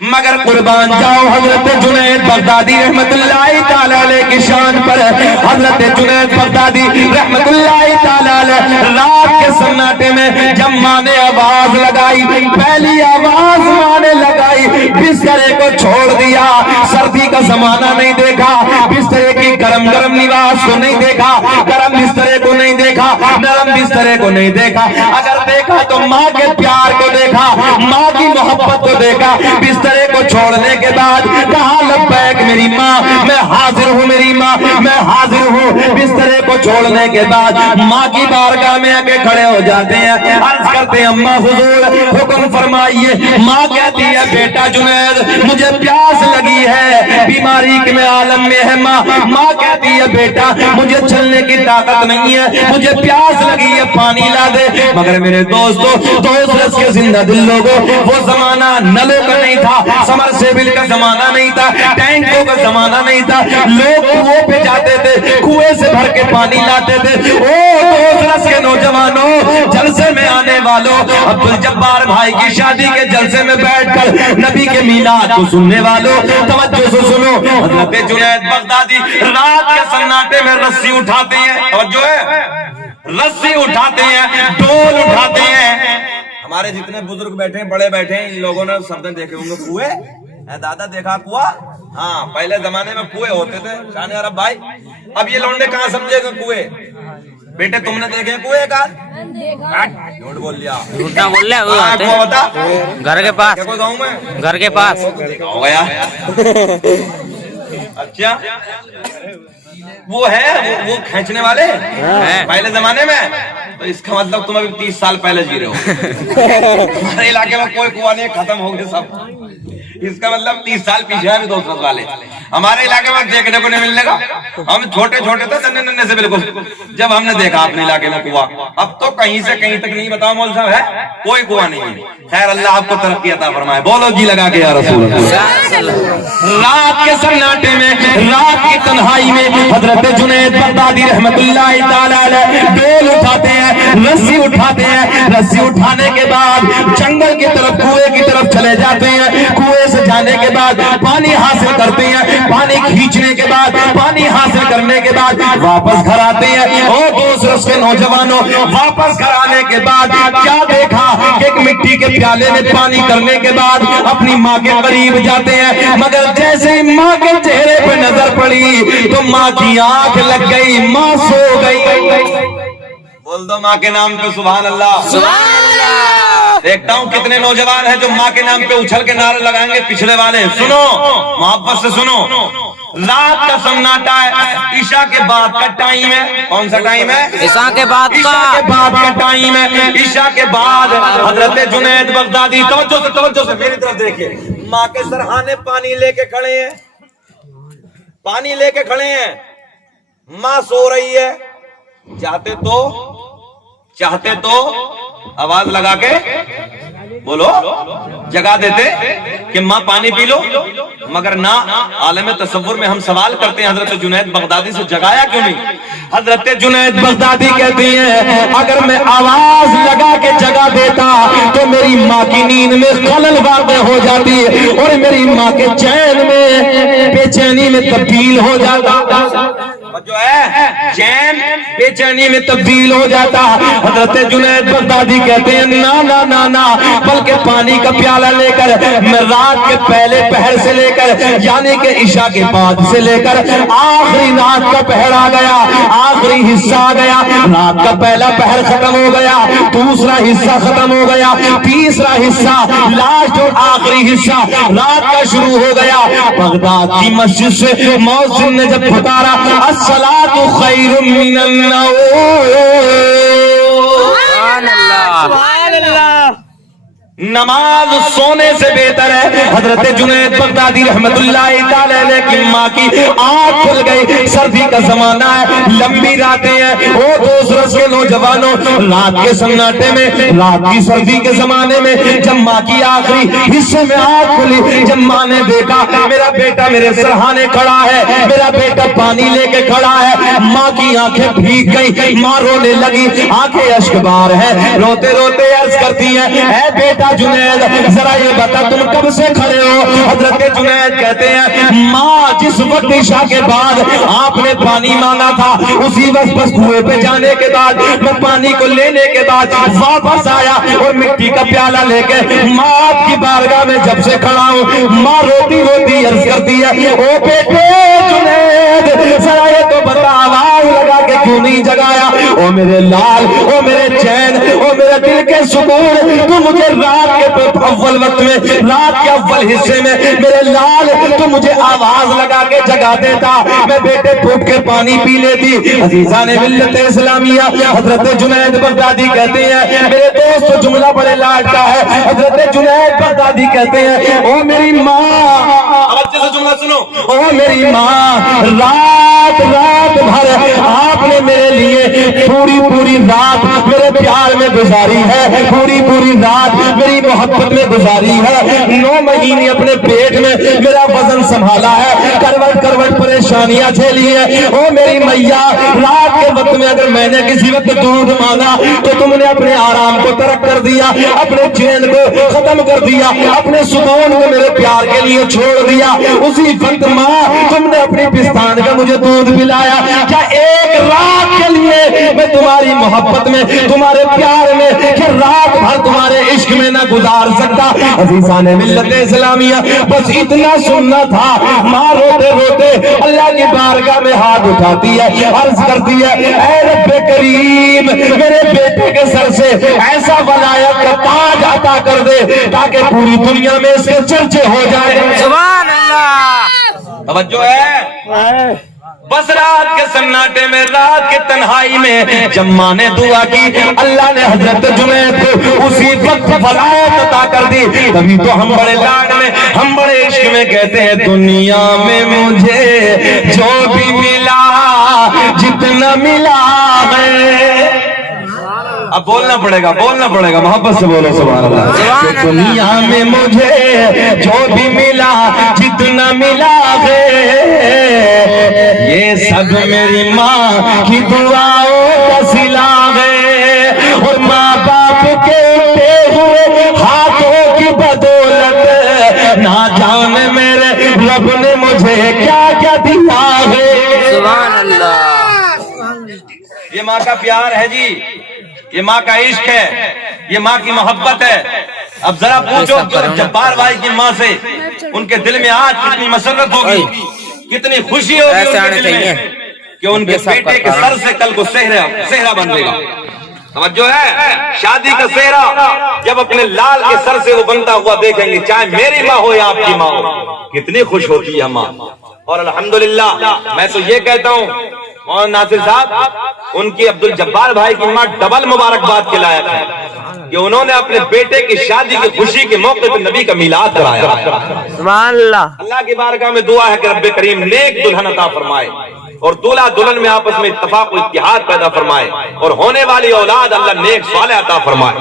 مگر قربان جاؤ حضرت جنید بغدادی رحمت اللہ تعالی علیہ کی شان پر، حضرت جنید بغدادی رحمت اللہ تعالی علیہ رات کے سناٹے میں جب ماں نے آواز لگائی، پہلی آواز ماں نے لگائی، بسترے کو چھوڑ دیا، سردی کا زمانہ نہیں دیکھا، بسترے کی گرم گرم لباس کو نہیں دیکھا، گرم بسترے کو نہیں دیکھا، نرم بسترے کو نہیں دیکھا، اگر دیکھا تو ماں کے پیار کو دیکھا، ماں کی محبت کو دیکھا۔ بسترے کو چھوڑنے کے بعد کہا لبیک میری ماں، میں حاضر ہوں میری ماں، میں حاضر ہوں۔ بسترے کو چھوڑنے کے بعد ماں کی بارگاہ میں آ کے کھڑے ہو جاتے ہیں، عرض کرتے ہیں اماں حضور حکم فرمائیے۔ ماں کہتی ہے بیٹا جنید مجھے پیاس لگی ہے، بیماری کے عالم میں ہے ماں۔ ماں کہتی ہے بیٹا مجھے چلنے کی طاقت نہیں ہے، مجھے پیاس لگی ہے، پانی لا دے۔ مگر میرے دوستو، دوست رس کے زندہ دل لوگوں، وہ زمانہ نلوں کا نہیں تھا، سمرسیبل کا زمانہ نہیں تھا، ٹینکوں کا زمانہ نہیں تھا، لوگ کنویں پہ جاتے تھے، کنویں سے بھر کے پانی لاتے تھے۔ او دوست رس کے نوجوانوں، جلسے میں آنے والوں، عبدالجبار بھائی کی شادی کے جلسے میں بیٹھ کر نبی کے میلاد کو سننے والوں، توجہ سے سنو۔ حضرت جنید بغدادی رات کے سناٹے میں رسی اٹھاتے ہیں، توجہ ہے، رسی اٹھاتے ہیں، ڈول اٹھاتے ہیں۔ ہمارے جتنے بزرگ بیٹھے ہیں، بڑے بیٹھے ہیں، ان لوگوں نے سب نے دیکھے ہوں گے کنویں، اے دادا دیکھا کنواں؟ ہاں پہلے زمانے میں کنویں ہوتے تھے شان عرب بھائی۔ اب یہ لونڈے کہاں سمجھے گا کنویں؟ بیٹے تم نے دیکھے کنویں کا؟ جھوٹ بول لیا، جھوٹا بول رہا ہے، کنواں بتا گھر کے پاس، کوئی گاؤں میں گھر کے پاس ہو گیا۔ اچھا وہ ہے وہ کھینچنے والے پہلے زمانے میں، تو اس کا مطلب تم ابھی 30 سال پہلے جی رہے ہو۔ ہمارے علاقے میں کوئی کنواں نہیں، ختم ہو گئے سب، اس کا مطلب 30 سال پیچھے ہیں دوست والے۔ ہمارے علاقے میں دیکھنے کو نہیں ملنے گا، ہم چھوٹے چھوٹے تھے ننے ننے سے بالکل، جب ہم نے دیکھا اپنے علاقے میں کنواں۔ اب تو کہیں سے کہیں تک نہیں، بتاؤ مول صاحب ہے کوئی کنواں نہیں ہے۔ خیر اللہ آپ کو ترقی عطا فرمائے، بولو جی لگا کے یا رسول اللہ۔ رات کے سناٹے میں، رات کی تنہائی میں حضرت جنید بغدادی رحمت اللہ تعالی علیہ ڈول اٹھاتے ہیں، رسی اٹھاتے ہیں، رسی اٹھانے کے بعد جنگل کی طرف، کنویں کی طرف چلے جاتے ہیں۔ کنویں سے جانے کے بعد پانی حاصل کرتے ہیں، پانی کھینچنے کے بعد، پانی حاصل کرنے کے بعد واپس گھر آتے ہیں۔ اور دوست رس کے نوجوانوں، واپس گھر آنے کے بعد کیا دیکھا کہ ایک مٹی کے پیالے میں پانی کرنے کے بعد اپنی ماں کے قریب جاتے ہیں، مگر جیسے ہی ماں کے چہرے پہ نظر پڑی تو ماں کی آنکھ لگ گئی، ماں سو گئی۔ بول دو ماں کے نام پہ سبحان اللہ، سبحان اللہ۔ دیکھتا ہوں کتنے نوجوان ہیں جو ماں کے نام پہ اچھل کے نعرے لگائیں گے۔ پچھلے والے سنو، محبت سے سنو، رات کا سناٹا ہے، عشاء کے بعد کا ٹائم ہے۔ کون سا ٹائم ہے؟ عشاء کے بعد کا، عشاء کے بعد کا ٹائم ہے۔ عشاء کے بعد حضرت جنید بغدادی، توجہ سے میری طرف دیکھیں، ماں کے سرہانے پانی لے کے کھڑے ہیں، پانی لے کے کھڑے ہیں، ماں سو رہی ہے۔ چاہتے تو آواز لگا کے بولو جگا دیتے کہ ماں پانی پی لو، مگر نہ، عالم تصور میں ہم سوال کرتے ہیں حضرت جنید بغدادی سے جگایا کیوں نہیں؟ حضرت جنید بغدادی کہتی ہیں اگر میں آواز لگا کے جگا دیتا تو میری ماں کی نیند میں خلل واقع ہو جاتی اور میری ماں کے چین میں بے چینی میں تبدیل ہو جاتا، جو ہے چین بے چینی میں تبدیل ہو جاتا۔ حضرت جنید بغدادی کہتے ہیں نا، بلکہ پانی کا پیالہ لے کر میں رات کے پہلے پہر سے لے کر، یعنی کہ عشاء کے بعد سے لے کر آخری رات کا پہر آ گیا، آخری حصہ آ گیا، رات کا پہلا پہر ختم ہو گیا، دوسرا حصہ ختم ہو گیا، تیسرا حصہ، لاسٹ اور آخری حصہ رات کا شروع ہو گیا۔ بغداد کی مسجد سے مؤذن نے جب پکارا الصلاۃ خیر من النوم، سبحان اللہ، سبحان اللہ، نماز سونے سے بہتر ہے۔ حضرت جنید بغدادی رحمت اللہ تعالی علیہ کی ماں کی آنکھ کھل گئی، سردی کا زمانہ ہے، لمبی راتیں ہیں۔ وہ دوست رس کے نوجوانوں، رات کے سناٹے میں، رات کی سردی کے زمانے میں جب ماں کی آخری حصے میں آنکھ کھلی، جب ماں نے دیکھا میرا بیٹا میرے سرہانے کھڑا ہے، میرا بیٹا پانی لے کے کھڑا ہے، ماں کی آنکھیں بھیگ گئی، ماں رونے لگی، آنکھیں اشک بار ہے، روتے روتے عرض کرتی ہیں اے بیٹا بیٹا جنید ذرا یہ بتا تم کب سے کھڑے ہو؟ حضرت جنید کہتے ہیں ماں جس وقت عشاء کے بعد آپ نے پانی مانگا تھا اسی وقت بس کنویں پہ جانے کے بعد میں پانی کو لینے کے بعد واپس آیا اور مٹی کا پیالہ لے کے ماں آپ کی بارگاہ میں جب سے کھڑا ہوں ماں روتی روتی عرض کرتی ہے او بیٹے جنید ذرا یہ تو بتا آواز لگا کے کیوں نہیں جگایا؟ او میرے لال، او میرے چین، او میرے دل کے سکون، تو مجھے رات کے اول وقت میں، رات کے اول حصے میں میرے لال تو مجھے آواز لگا کے جگا دیتا، میں بیٹے پھوٹ کے پانی پی لیتی۔ عزیزان ملت اسلامیہ، حضرت جنید بغدادی کہتے ہیں میرے دوست جملہ بڑے لاڈ کا ہے، حضرت جنید بغدادی کہتے ہیں او میری ماں، اچھے سے جملہ سنو، او میری ماں رات بھر آپ نے میرے لیے پوری رات میرے پیار میں گزاری ہے، پوری رات میری محبت میں گزاری ہے، 9 مہینے اپنے پیٹ میں میرا وزن سنبھالا ہے، کروٹ پریشانیاں جھیلی ہیں۔ او میری میاں رات کے وقت میں اگر میں نے کسی وقت دودھ مانگا تو تم نے اپنے آرام کو ترک کر دیا، اپنے چین کو ختم کر دیا، اپنے سکون کو میرے پیار کے لیے چھوڑ دیا، اسی وقت ماں تم نے اپنی پستان کا مجھے دودھ پلایا۔ کیا ایک رات کے لیے میں تمہاری محبت میں، تمہارے پیار میں، کہ رات بھر تمہارے عشق میں نہ گزار سکتا؟ عزیزان ملت اسلامیہ بس اتنا سننا تھا۔ ماں روتے روتے اللہ کی بارگاہ میں ہاتھ اٹھاتی ہے، عرض کرتی ہے اے رب کریم میرے بیٹے کے سر سے ایسا ولایت کا تاج عطا کر دے تاکہ پوری دنیا میں اس کے چرچے ہو جائے۔ سبحان اللہ، توجہ ہے؟ بس رات کے سناٹے میں، رات کے تنہائی میں جب ماں نے دعا کی اللہ نے حضرت جنید کو اسی وقت ولایت عطا کر دی۔ تبھی تو ہم بڑے لاڈ میں، ہم بڑے عشق میں کہتے ہیں دنیا میں مجھے جو بھی ملا جتنا ملا ہے، اب بولنا پڑے گا محبت سے بولو سبحان اللہ۔ دنیا میں مجھے جو بھی ملا جتنا ملا ہے یہ سب میری ماں کی دعاؤں کا صلہ ہے، اور ماں باپ کے اٹھے ہوئے ہاتھوں کی بدولت نہ جانے میرے رب نے مجھے کیا کیا دیا ہے۔ سبحان اللہ، یہ ماں کا پیار ہے جی، یہ ماں کا عشق ہے، یہ ماں کی محبت ہے۔ اب ذرا پوچھو جبار بھائی کی ماں سے ان کے دل میں آج کتنی مسرت ہوگی، کتنی خوشی ہوگی ان کے دل میں کہ ان کے بیٹے کے سر سے کل کو صحرا بندے گا۔ سمجھو ہے شادی کا صحرا جب اپنے لال کے سر سے وہ بنتا ہوا دیکھیں گے، چاہے میری ماں ہو یا آپ کی ماں ہو، کتنی خوش ہوتی ہے ماں۔ اور الحمدللہ میں تو یہ کہتا ہوں اور ناصر صاحب ان کی عبد الجبار بھائی کی ماں ڈبل مبارکباد کے لائق ہے کہ انہوں نے اپنے بیٹے کی شادی کی خوشی کے موقع پر نبی کا میلاد کرایا۔ سبحان اللہ، اللہ کی بارگاہ میں دعا ہے کہ رب کریم نیک دلہن عطا فرمائے اور دولہا دلہن میں آپس میں اتفاق و اتحاد پیدا فرمائے اور ہونے والی اولاد اللہ نیک صالح عطا فرمائے۔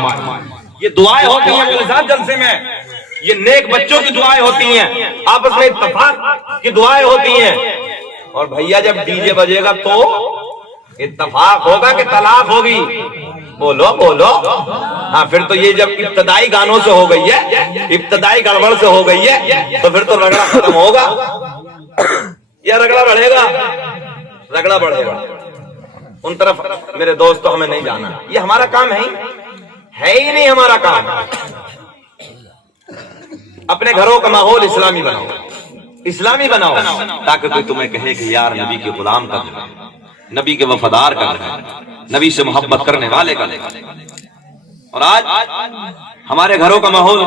یہ دعائیں ہوتی ہیں میرے ساتھ جلسے میں، یہ نیک بچوں کی دعائیں ہوتی ہیں، آپس میں اتفاق کی دعائیں ہوتی ہیں۔ اور بھیا جب ڈی جے بجے گا تو اتفاق ہوگا کہ طلاق ہوگی؟ بولو ہاں، پھر تو یہ جب ابتدائی گانوں سے ہو گئی ہے، ابتدائی گڑبڑ سے ہو گئی ہے تو پھر تو رگڑا ختم ہوگا یا رگڑا بڑھے گا؟ ان طرف میرے دوستو ہمیں نہیں جانا، یہ ہمارا کام ہے ہی نہیں ہمارا کام۔ اپنے گھروں کا ماحول اسلامی بناؤ تاکہ کوئی تمہیں کہے کہ یار نبی کے غلام کا گھر، نبی کے وفادار کا گھر، نبی سے محبت کرنے والے کا گھر۔ اور آج ہمارے گھروں کا ماحول،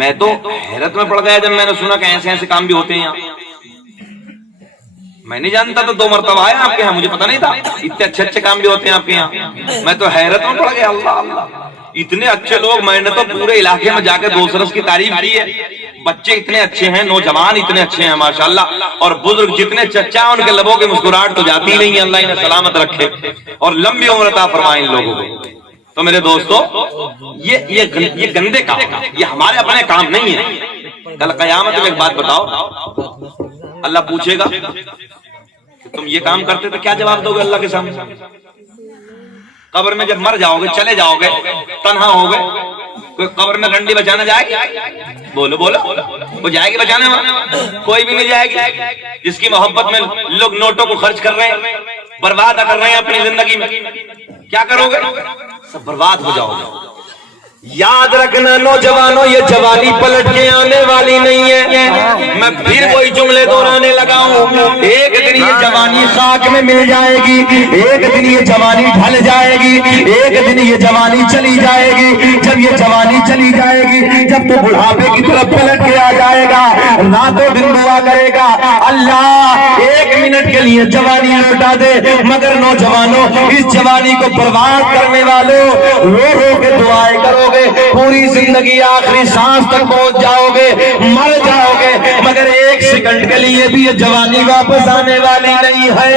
میں تو حیرت میں پڑ گیا جب میں نے سنا کہ ایسے کام بھی ہوتے ہیں یہاں۔ میں نہیں جانتا تو 2 مرتبہ آیا آپ کے یہاں، مجھے پتا نہیں تھا اتنے اچھے کام بھی ہوتے ہیں آپ کے یہاں۔ میں تو حیرت میں پڑ گیا، اللہ اتنے اچھے لوگ، میں نے تو پورے علاقے میں جا کے دوسرس کی تعریف کی ہے، بچے اتنے اچھے ہیں، نوجوان اتنے اچھے ہیں ماشاءاللہ، اور بزرگ جتنے چچا ہیں ان کے لبوں کی مسکراہٹ تو جاتی نہیں ہے، اللہ انہیں سلامت رکھے اور لمبی عمر عطا فرمائے ان لوگوں کو۔ تو میرے دوستو یہ گندے کام، یہ ہمارے اپنے کام نہیں ہے۔ کل قیامت میں ایک بات بتاؤ، اللہ پوچھے گا کہ تم یہ کام کرتے تو کیا جواب دو گے اللہ کے سامنے؟ قبر میں جب مر جاؤ گے، چلے جاؤ گے، تنہا ہو گئے، کوئی قبر میں گنڈی بچانا جائے گی؟ بولو بولو، وہ جائے گی بچانے وہاں؟ کوئی بھی نہیں جائے گی۔ جس کی محبت میں لوگ نوٹوں کو خرچ کر رہے ہیں، برباد کر رہے ہیں اپنی زندگی میں، کیا کرو گے؟ سب برباد ہو جاؤ گے۔ یاد رکھنا نوجوانوں، یہ جوانی پلٹ کے آنے والی نہیں ہے۔ میں پھر وہی جملے دہرانے لگا ہوں، ایک دن یہ جوانی خاک میں مل جائے گی، ایک دن یہ جوانی ڈھل جائے گی، ایک دن یہ جوانی چلی جائے گی۔ جب یہ جوانی چلی جائے گی، جب تو بڑھاپے کی طرف پلٹ کے آ جائے گا، راتوں دن دعا کرے گا اللہ 1 منٹ کے لیے جوانی لوٹا دے۔ مگر نوجوانوں، اس جوانی کو برباد کرنے والوں، رو رو کے دعائیں کرو گے، پوری زندگی آخری سانس تک پہنچ جاؤ گے، مر جاؤ گے، مگر 1 سیکنڈ کے لیے بھی یہ جوانی واپس آنے والی نہیں ہے۔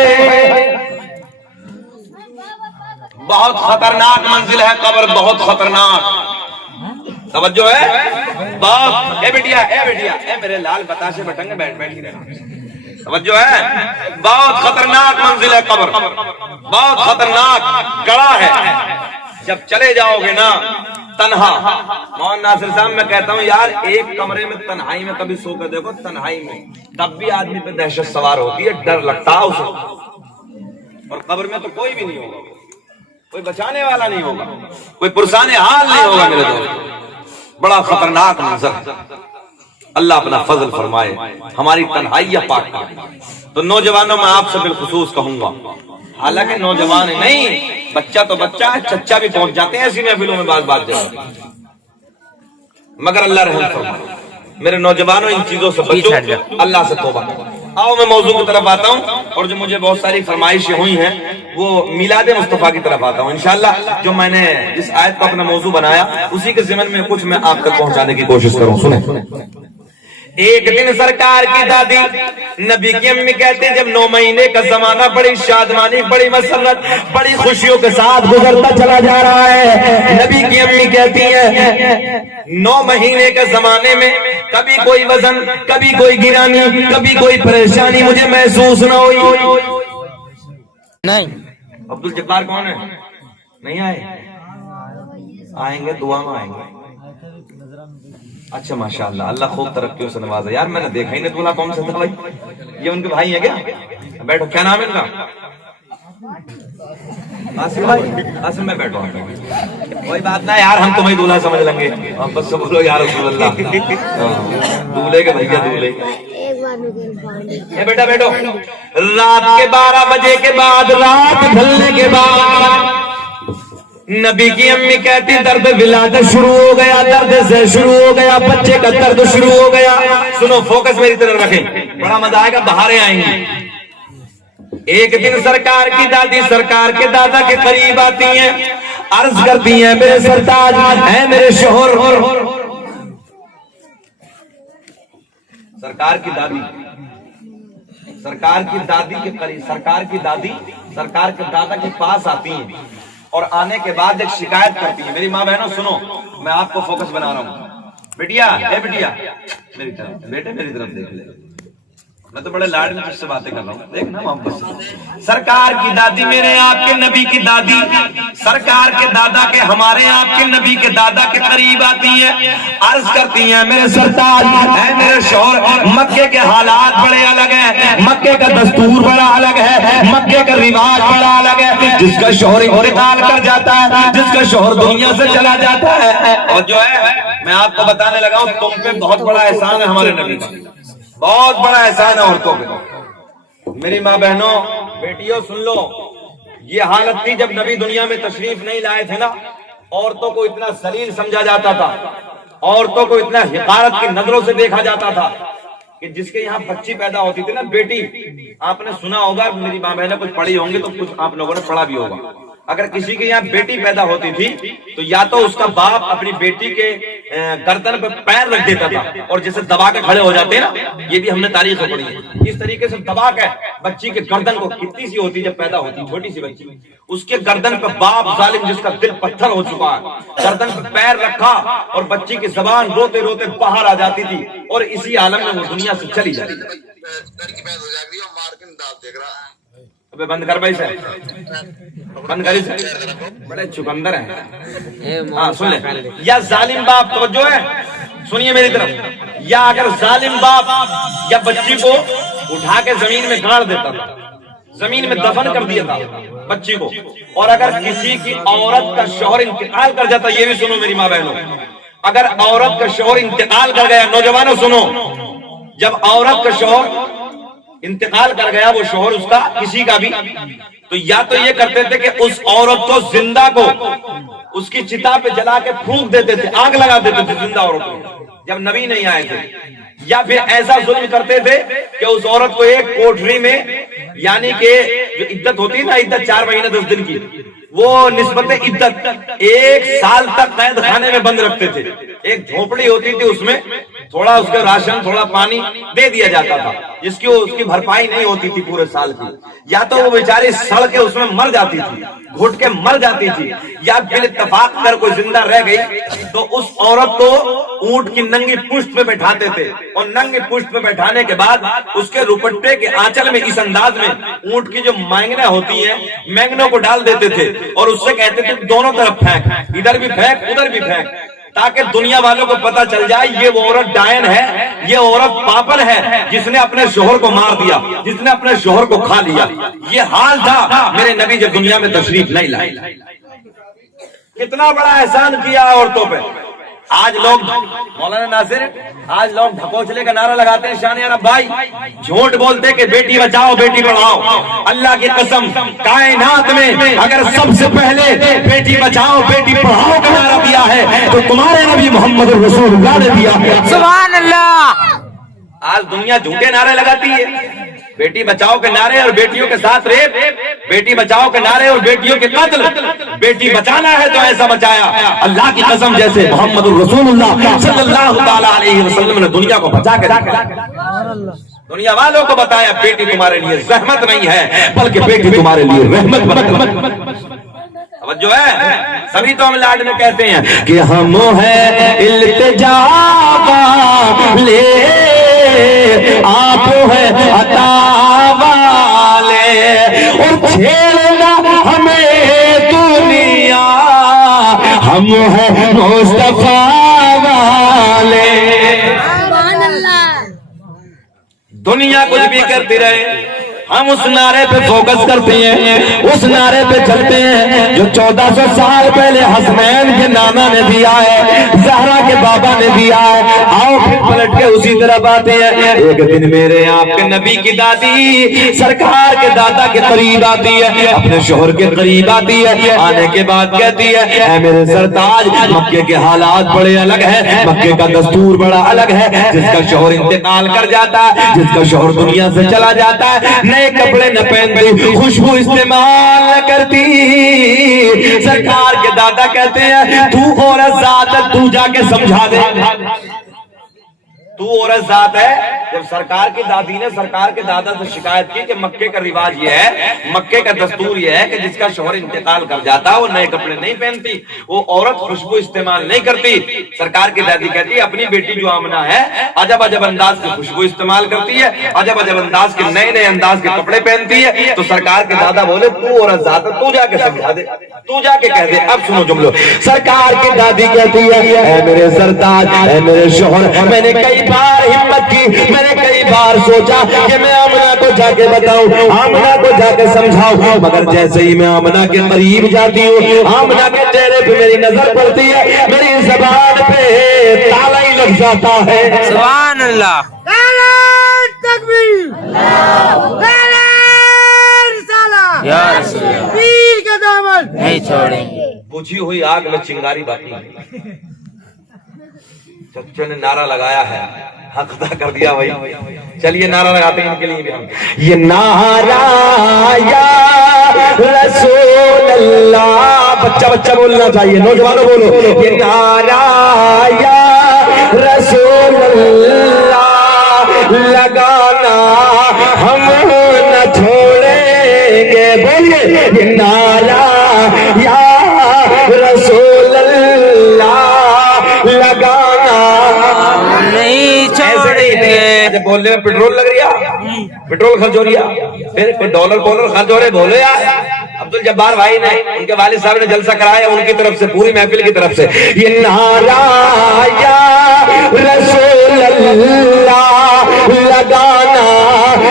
بہت خطرناک منزل ہے قبر، بہت خطرناک۔ توجہ ہے بہت۔ اے بیٹیا، اے بیٹیا، اے میرے لال بتاشے بٹنگے، بیٹھ ہی رہنا۔ توجہ ہے، بہت خطرناک منزل ہے قبر، بہت خطرناک گڑھا ہے۔ جب چلے جاؤ گے نا تنہا، مولانا ناصر صاحب میں کہتا ہوں یار، ایک کمرے میں تنہائی میں کبھی سو کر دیکھو، تنہائی میں تب بھی آدمی پہ دہشت سوار ہوتی ہے، ڈر لگتا ہے اسے۔ اور قبر میں تو کوئی بھی نہیں ہوگا، کوئی بچانے والا نہیں ہوگا، کوئی پرسانے حال نہیں ہوگا میرے دوست۔ بڑا خطرناک منظر۔ اللہ اپنا فضل فرمائے، ہماری تنہائیاں پاک کرے۔ تو نوجوانوں میں آپ سے بالخصوص کہوں گا، حالانکہ نوجوان نہیں، بچہ تو بچہ ہے، چچا بھی پہنچ جاتے ہیں ایسی محفلوں میں بات جگہ، مگر اللہ رحم فرمائے۔ میرے نوجوانوں، ان چیزوں سے بچو، اللہ سے توبہ کرو۔ آؤ میں موضوع کی طرف آتا ہوں، اور جو مجھے بہت ساری فرمائشیں ہوئی ہیں وہ میلاد مصطفیٰ کی طرف آتا ہوں انشاءاللہ۔ جو میں نے جس آیت کو اپنا موضوع بنایا، اسی کے ضمن میں کچھ میں آپ تک پہنچانے کی کوشش کروں۔ سنیں، ایک دن سرکار کی دادی نبی کی امی کہتے ہیں، جب 9 مہینے کا زمانہ بڑی شادمانی، بڑی مسرت، بڑی خوشیوں کے ساتھ گزرتا چلا جا رہا ہے، نبی کی امی کہتی ہیں 9 مہینے کے زمانے میں کبھی کوئی وزن، کبھی کوئی گرانی، کبھی کوئی پریشانی مجھے محسوس نہ ہوئی۔ نہیں عبدالجبار کون ہے؟ نہیں آئے؟ آئیں گے، دعا میں آئیں گے۔ اچھا ماشاءاللہ، اللہ خوب ترقیوں سے نوازا۔ یار میں نے دیکھا ہی نہیں دولہا کون سا تھا بھائی، یہ ان کے بھائی ہیں کیا؟ بیٹھو، کیا نام ہے ان کا؟ آسم میں بیٹھو، کوئی بات نہ یار، ہم تمہیں دولہا سمجھ لیں گے، بس سے بولو یا رسول اللہ۔ دولہے کے بھیا، دولہے اے بیٹا بیٹھو۔ رات کے 12 بجے کے بعد، رات ڈھلنے کے بعد، نبی کی امی کہتی درد ولادت شروع ہو گیا، درد سے شروع ہو گیا، بچے کا درد شروع ہو گیا۔ سنو، فوکس میری طرف رکھیں، بڑا مزہ آئے گا، بہاریں آئیں گی۔ ایک دن سرکار کی دادی سرکار کے دادا کے قریب آتی ہیں، عرض کرتی ہیں میرے سرتاج، اے میرے شوہر۔ سرکار کی دادی سرکار کی دادی کے قریب، سرکار کی دادی سرکار کے دادا کے پاس آتی ہیں، اور آنے کے بعد ایک شکایت کرتی ہے۔ میری ماں بہنوں سنو، میں آپ کو فوکس بنا رہا ہوں۔ بیٹیا، اے بیٹیا، میری طرف، بیٹے میری طرف دیکھ لے، میں تو بڑے لاڈ میں تجھ سے باتیں کر رہا ہوں، دیکھنا محبت سے۔ سرکار کی دادی، میرے آپ کے نبی کی دادی، سرکار کے دادا کے، ہمارے آپ کے نبی کے دادا کے قریب آتی ہیں، عرض کرتی ہیں میرے سرتاج، اے میرے شوہر، مکے کے حالات بڑے الگ ہیں، مکے کا دستور بڑا الگ ہے، مکے کا رواج بڑا الگ ہے۔ جس کا شوہر انتقال کر جاتا ہے، جس کا شوہر دنیا سے چلا جاتا ہے، اور جو ہے میں آپ کو بتانے لگا ہوں، تم پہ بہت بڑا احسان ہے ہمارے نبی کا، بہت بڑا احسان ہے عورتوں پہ۔ میری ماں بہنوں، بیٹیوں سن لو، یہ حالت تھی جب نبی دنیا میں تشریف نہیں لائے تھے نا، عورتوں کو اتنا ذلیل سمجھا جاتا تھا، عورتوں کو اتنا حقارت کی نظروں سے دیکھا جاتا تھا کہ جس کے یہاں بچی پیدا ہوتی تھی نا، بیٹی، آپ نے سنا ہوگا، میری ماں بہنیں کچھ پڑھی ہوں گی تو کچھ آپ لوگوں نے پڑھا بھی ہوگا، اگر کسی کے یہاں بیٹی پیدا ہوتی تھی تو یا تو اس کا باپ اپنی بیٹی کے گردن پہ پیر رکھ دیتا تھا اور جیسے دبا کے کھڑے ہو جاتے ہیں نا، یہ بھی ہم نے تاریخ میں پڑھی ہے، اس طریقے سے دبا کے بچی کے گردن کو، کتنی سی ہوتی جب پیدا ہوتی چھوٹی سی بچی، اس کے گردن پہ باپ ظالم جس کا دل پتھر ہو چکا ہے، گردن پہ پیر رکھا اور بچی کی زبان روتے روتے باہر آ جاتی تھی، اور اسی عالم میں وہ دنیا سے چلی جاتی تھی۔ ابے بند کر بھائی صاحب، بند کری سے، بڑے چکندر ہیں۔ ہاں سن لیں، یا ظالم باپ، توجہ ہے سنیے میری طرف، یا اگر ظالم باپ یا بچی کو اٹھا کے زمین میں گاڑ دیتا تھا، زمین میں دفن کر دیا تھا بچی کو، اور اگر کسی کی عورت کا شوہر انتقال کر جاتا، یہ بھی سنو میری ماں بہنوں، اگر عورت کا شوہر انتقال کر گیا، نوجوانوں سنو، جب عورت کا شوہر انتقال کر گیا، وہ شوہر اس کا کسی کا بھی، تو یا تو یہ کرتے تھے کہ اس عورت کو زندہ کو اس کی چتا پہ جلا کے پھونک دیتے تھے، آگ لگا دیتے تھے زندہ عورت کو جب نبی نہیں آئے تھے، یا پھر ایسا ظلم کرتے تھے کہ اس عورت کو ایک کوٹری میں، یعنی کہ جو عدت ہوتی نا، عدت 4 مہینے 10 دن کی، وہ نسبت عدت 1 سال تک قید خانے میں بند رکھتے تھے، ایک جھونپڑی ہوتی تھی، اس میں تھوڑا اس کا راشن، تھوڑا پانی دے دیا جاتا تھا، جس کی اس کی بھرپائی نہیں ہوتی تھی پورے سال کی، یا تو وہ بیچاری سڑ کے اس میں مر جاتی تھی، گھٹ کے مر جاتی تھی، یا بال اتفاق اگر کوئی زندہ رہ گئی تو اس عورت کو اونٹ کی ننگی پشت پہ بیٹھاتے تھے، اور ننگی پشت پہ بیٹھانے کے بعد اس کے روپٹے کے آنچل میں اس انداز میں اونٹ کی جو مینگنا ہوتی ہیں، مینگنوں کو ڈال دیتے تھے، اور اس سے کہتے تھے دونوں طرف پھینک، ادھر بھی پھینک ادھر بھی پھینک، تاکہ دنیا والوں کو پتا چل جائے یہ وہ عورت ڈائن ہے، یہ عورت پاپن ہے، جس نے اپنے شوہر کو مار دیا، جس نے اپنے شوہر کو کھا لیا۔ یہ حال تھا میرے نبی جب دنیا میں تشریف نہیں لائے۔ کتنا بڑا احسان کیا عورتوں پہ۔ آج لوگ مولانا ناصر، آج لوگ ڈھکوچلے کا نعرہ لگاتے ہیں، شان عرب بھائی جھوٹ بولتے کہ بیٹی بچاؤ بیٹی پڑھاؤ۔ اللہ کی قسم، کائنات میں اگر سب سے پہلے بیٹی بچاؤ بیٹی پڑھاؤ کا نعرہ دیا ہے تو تمہارے نبی محمد رسول اللہ نے دیا ہے۔ سبحان اللہ۔ آج دنیا جھوٹے نعرے لگاتی ہے، بیٹی بچاؤ کے نعرے اور بیٹیوں کے ساتھ ریپ، بیٹی بچاؤ کے نعرے اور بیٹیوں کے قتل۔ بیٹی بچانا ہے تو ایسا بچایا، اللہ کی قسم جیسے محمد الرسول اللہ صلی اللہ تعالی علیہ وسلم نے دنیا کو بچا کے رکھا، دنیا والوں کو بتایا بیٹی تمہارے لیے زحمت نہیں ہے بلکہ بیٹی تمہارے لیے رحمت بن۔ توجہ ہے، سبھی تو ہم لاڈ میں کہتے ہیں کہ ہم ہیں التجا والے، آپ ہے عطا والے، اور چھیڑنا ہمیں دنیا، ہم ہیں مصطفیٰ والے۔ دنیا کچھ بھی کرتی رہے، ہم اس نعرے پہ فوکس کرتے ہیں، اس نعرے پہ چلتے ہیں جو 1400 سال پہلے حسنین کے نانا نے دیا ہے، زہرا کے بابا نے دیا ہے۔ آؤ پھر پلٹ کے اسی طرح آتے ہیں۔ ایک دن میرے آپ کے نبی کی دادی سرکار کے دادا کے قریب آتی ہے، اپنے شوہر کے قریب آتی ہے، آنے کے بعد کہتی ہے اے میرے سرتاج، مکے کے حالات بڑے الگ ہیں، مکے کا دستور بڑا الگ ہے، جس کا شوہر انتقال کر جاتا ہے، جس کا شوہر دنیا سے چلا جاتا ہے، نئے کپڑے نہ پہنتی، خوشبو استعمال نہ کرتی۔ سرکار کے دادا کہتے ہیں تو عورت ذات ہے، تو جا کے سمجھا دے، تو عورت ذات ہے۔ جب سرکار کی دادی نے سرکار کے دادا سے شکایت کی کہ مکے کا رواج یہ ہے، مکے کا دستور یہ ہے کہ جس کا شوہر انتقال کر جاتا وہ نئے کپڑے نہیں پہنتی، وہ عورت خوشبو استعمال نہیں کرتی۔ سرکار کی دادی کہتی ہے اپنی بیٹی جو آمنہ ہے عجب عجب انداز کی خوشبو استعمال کرتی ہے، عجب عجب انداز کے نئے نئے انداز کے کپڑے پہنتی ہے۔ تو سرکار کے دادا بولے تو عورت ذات ہے، تو جا کے سمجھا دے، تو جا کے کہہ دے۔ اب سنو جملہ، سرکار کی دادی کہتی ہے اے میرے سرتاج، اے میرے شوہر، میں نے کئی بار ہمت کی، میں نے کئی بار سوچا کہ میں آمنہ کو جا کے بتاؤں، آمنہ کو جا کے سمجھاؤں، مگر جیسے ہی میں آمنہ کے قریب جاتی ہوں، آمنہ کے چہرے پہ میری نظر پڑتی ہے، میری زبان پہ تالا ہی لگ جاتا ہے۔ سبحان اللہ۔ تکبیر، نعرہ رسالہ، یا رسول اللہ، پیر کا دامن نہیں چھوڑیں گے۔ بجھی ہوئی آگ میں چنگاری باقی ہے۔ چچے نے نعرہ لگایا ہے، حق ادا کر دیا بھائی۔ چلیے نعرہ لگاتے ہیں ان کے لیے بھی ہم، یہ نعرہ یا رسول اللہ، بچہ بچہ بولنا چاہیے، نوجوانوں بولو، یہ نعرہ یا رسول اللہ لگانا ہم نہ چھوڑیں گے، بولیے یہ نعرہ یا رسول اللہ لگانا نہیں چھوڑیں گے۔ اچھا بولنے میں پیٹرول لگ رہا، پیٹرول خرچ ہو رہا، پھر ڈالر خرچ ہو رہے، بولے یار عبد الجبار بھائی نے ان کے والد صاحب نے جلسہ کرایا ان کی طرف سے، پوری محفل کی طرف سے، یہ نعرہ یا رسول اللہ لگانا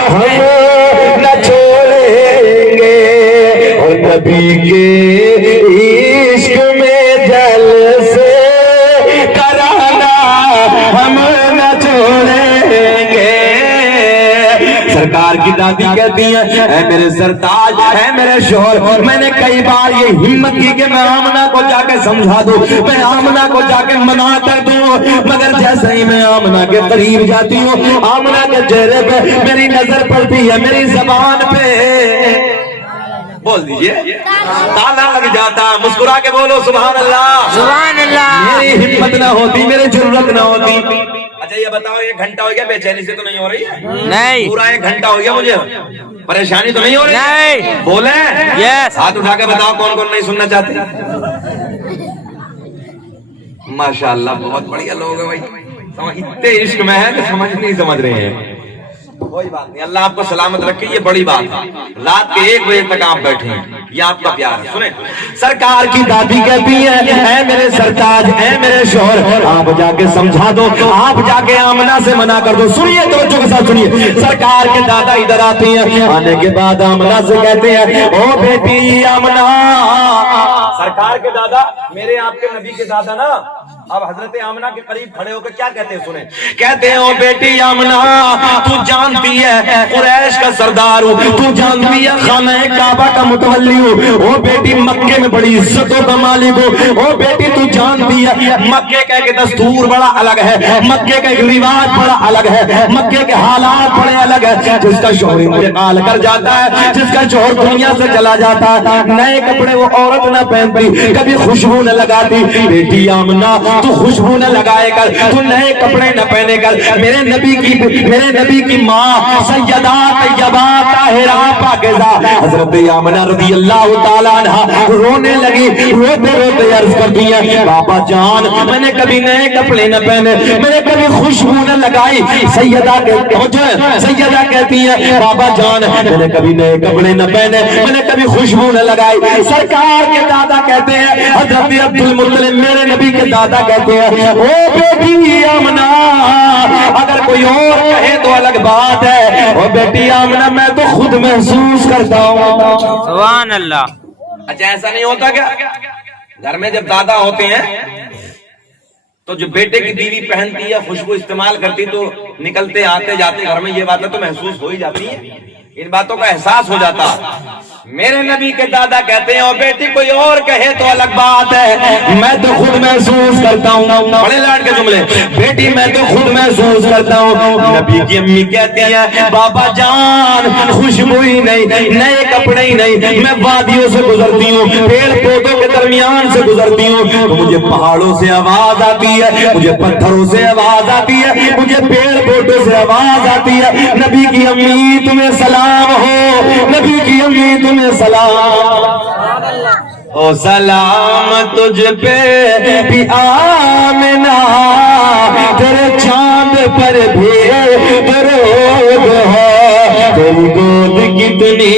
ہم نہ چھوڑیں گے، اور نبی کے عشق میں جلسے کرانا ہم نہ چھوڑیں گے۔ سرکار کی دادی کہتی ہیں اے میرے سرتاج، اے میرے شوہر، میں نے کئی بار یہ ہمت کی کہ میں آمنہ کو جا کے سمجھا دوں، میں آمنہ کو جا کے منا کر دوں، مگر جیسے ہی میں آمنہ کے قریب جاتی ہوں، آمنہ کے چہرے پہ میری نظر پڑتی ہے، میری زبان پہ بول دیجئے تالا لگ جاتا، مسکرا کے بولو سبحان اللہ، سبحان اللہ۔ میری ہمت نہ ہوتی، میری جرأت نہ ہوتی۔ اچھا یہ بتاؤ، ایک گھنٹہ ہو گیا بے چینی سے تو نہیں ہو رہی ہے؟ نہیں پورا ایک گھنٹہ ہو گیا مجھے، پریشانی تو نہیں ہو رہی؟ نہیں۔ بولیں یس۔ ہاتھ اٹھا کے بتاؤ کون کون نہیں سننا چاہتے؟ ماشاءاللہ بہت بڑھیا لوگ ہیں بھائی، اتنے عشق میں ہے کہ سمجھ نہیں سمجھ رہے ہیں۔ کوئی بات نہیں، اللہ آپ کو سلامت رکھے، یہ بڑی بات ہے، رات کے 1 بجے تک آپ بیٹھے ہیں، یہ آپ کا پیار ہے۔ سنیں سرکار کی دادی کہتی ہے اے میرے سرتاج، اے میرے شوہر، آپ جا کے سمجھا دو، آپ جا کے آمنہ سے منع کر دو۔ سنیے توجہ کے ساتھ سنیے، سرکار کے دادا ادھر آتی ہیں، آنے کے بعد آمنہ سے کہتے ہیں او بیٹی آمنہ۔ سرکار کے دادا میرے آپ کے نبی کے دادا نا، اب حضرت آمنہ کے قریب کھڑے ہو کر کیا کہتے ہیں سنیں، کہتے ہیں او بیٹی آمنہ، تو جانتی ہے قریش کا سردار ہوں، تو جانتی ہے خانہ کعبہ کا متولی ہوں، او بیٹی مکے میں بڑی عزتوں کا مالک ہوں، او بیٹی تو جانتی ہے مکے کا ایک دستور بڑا الگ ہے، مکے کا ایک رواج بڑا الگ ہے، مکے کے حالات بڑے الگ ہے، جس کا شوہر انتقال کر جاتا ہے، جس کا شوہر دنیا سے چلا جاتا ہے، نئے کپڑے وہ عورت نہ پہنتی، کبھی خوشبو نہ لگاتی۔ بیٹی آمنہ تو خوشبو نہ لگائے کر، تو نئے کپڑے نہ پہنے کر، میرے نبی کی ماں سیدہ طیبہ طاہرہ پاکیزہ حضرت آمنہ رضی اللہ تعالیٰ عنہ رونے لگی، روتے روتے عرض کرتی ہیں بابا جان میں نے کبھی نئے کپڑے نہ پہنے، میں نے کبھی خوشبو نہ لگائی۔ سیدہ کہتی ہیں بابا جان میں نے کبھی نئے کپڑے نہ پہنے، میں نے کبھی خوشبو نہ لگائی۔ سرکار کے دادا کہتے ہیں حضرت عبد المطلب میرے نبی کے دادا کہتے ہیں او بیٹی آمنہ اگر کوئی اور کہے تو الگ بات ہے، او بیٹی آمنہ میں تو خود محسوس کرتا ہوں۔ سبحان اللہ۔ اچھا ایسا نہیں ہوتا کیا گھر میں جب دادا ہوتے ہیں تو جو بیٹے کی بیوی پہنتی ہے خوشبو استعمال کرتی تو نکلتے آتے جاتے گھر میں یہ باتیں تو محسوس ہو ہی جاتی ہیں، ان باتوں کا احساس ہو جاتا۔ میرے نبی کے دادا کہتے ہیں او بیٹی کوئی اور کہے تو الگ بات ہے، میں تو خود محسوس کرتا ہوں۔ بڑے لاڈ کے جملے، بیٹی میں تو خود محسوس کرتا ہوں۔ نبی کی امی کہتی ہیں بابا جان خوشبو ہی نہیں، نئے کپڑے ہی نہیں، میں وادیوں سے گزرتی ہوں، پیڑ پودوں کے درمیان سے گزرتی ہوں تو مجھے پہاڑوں سے آواز آتی ہے، مجھے پتھروں سے آواز آتی ہے، مجھے پیڑ پودوں سے آواز آتی ہے نبی کی امی تمہیں سلام ہو، نبی کی امی تمہیں سلام، او سلام تجھ پہ بھی آمنہ، تیرے چاند پر بھی درود ہے، تیری گود کتنی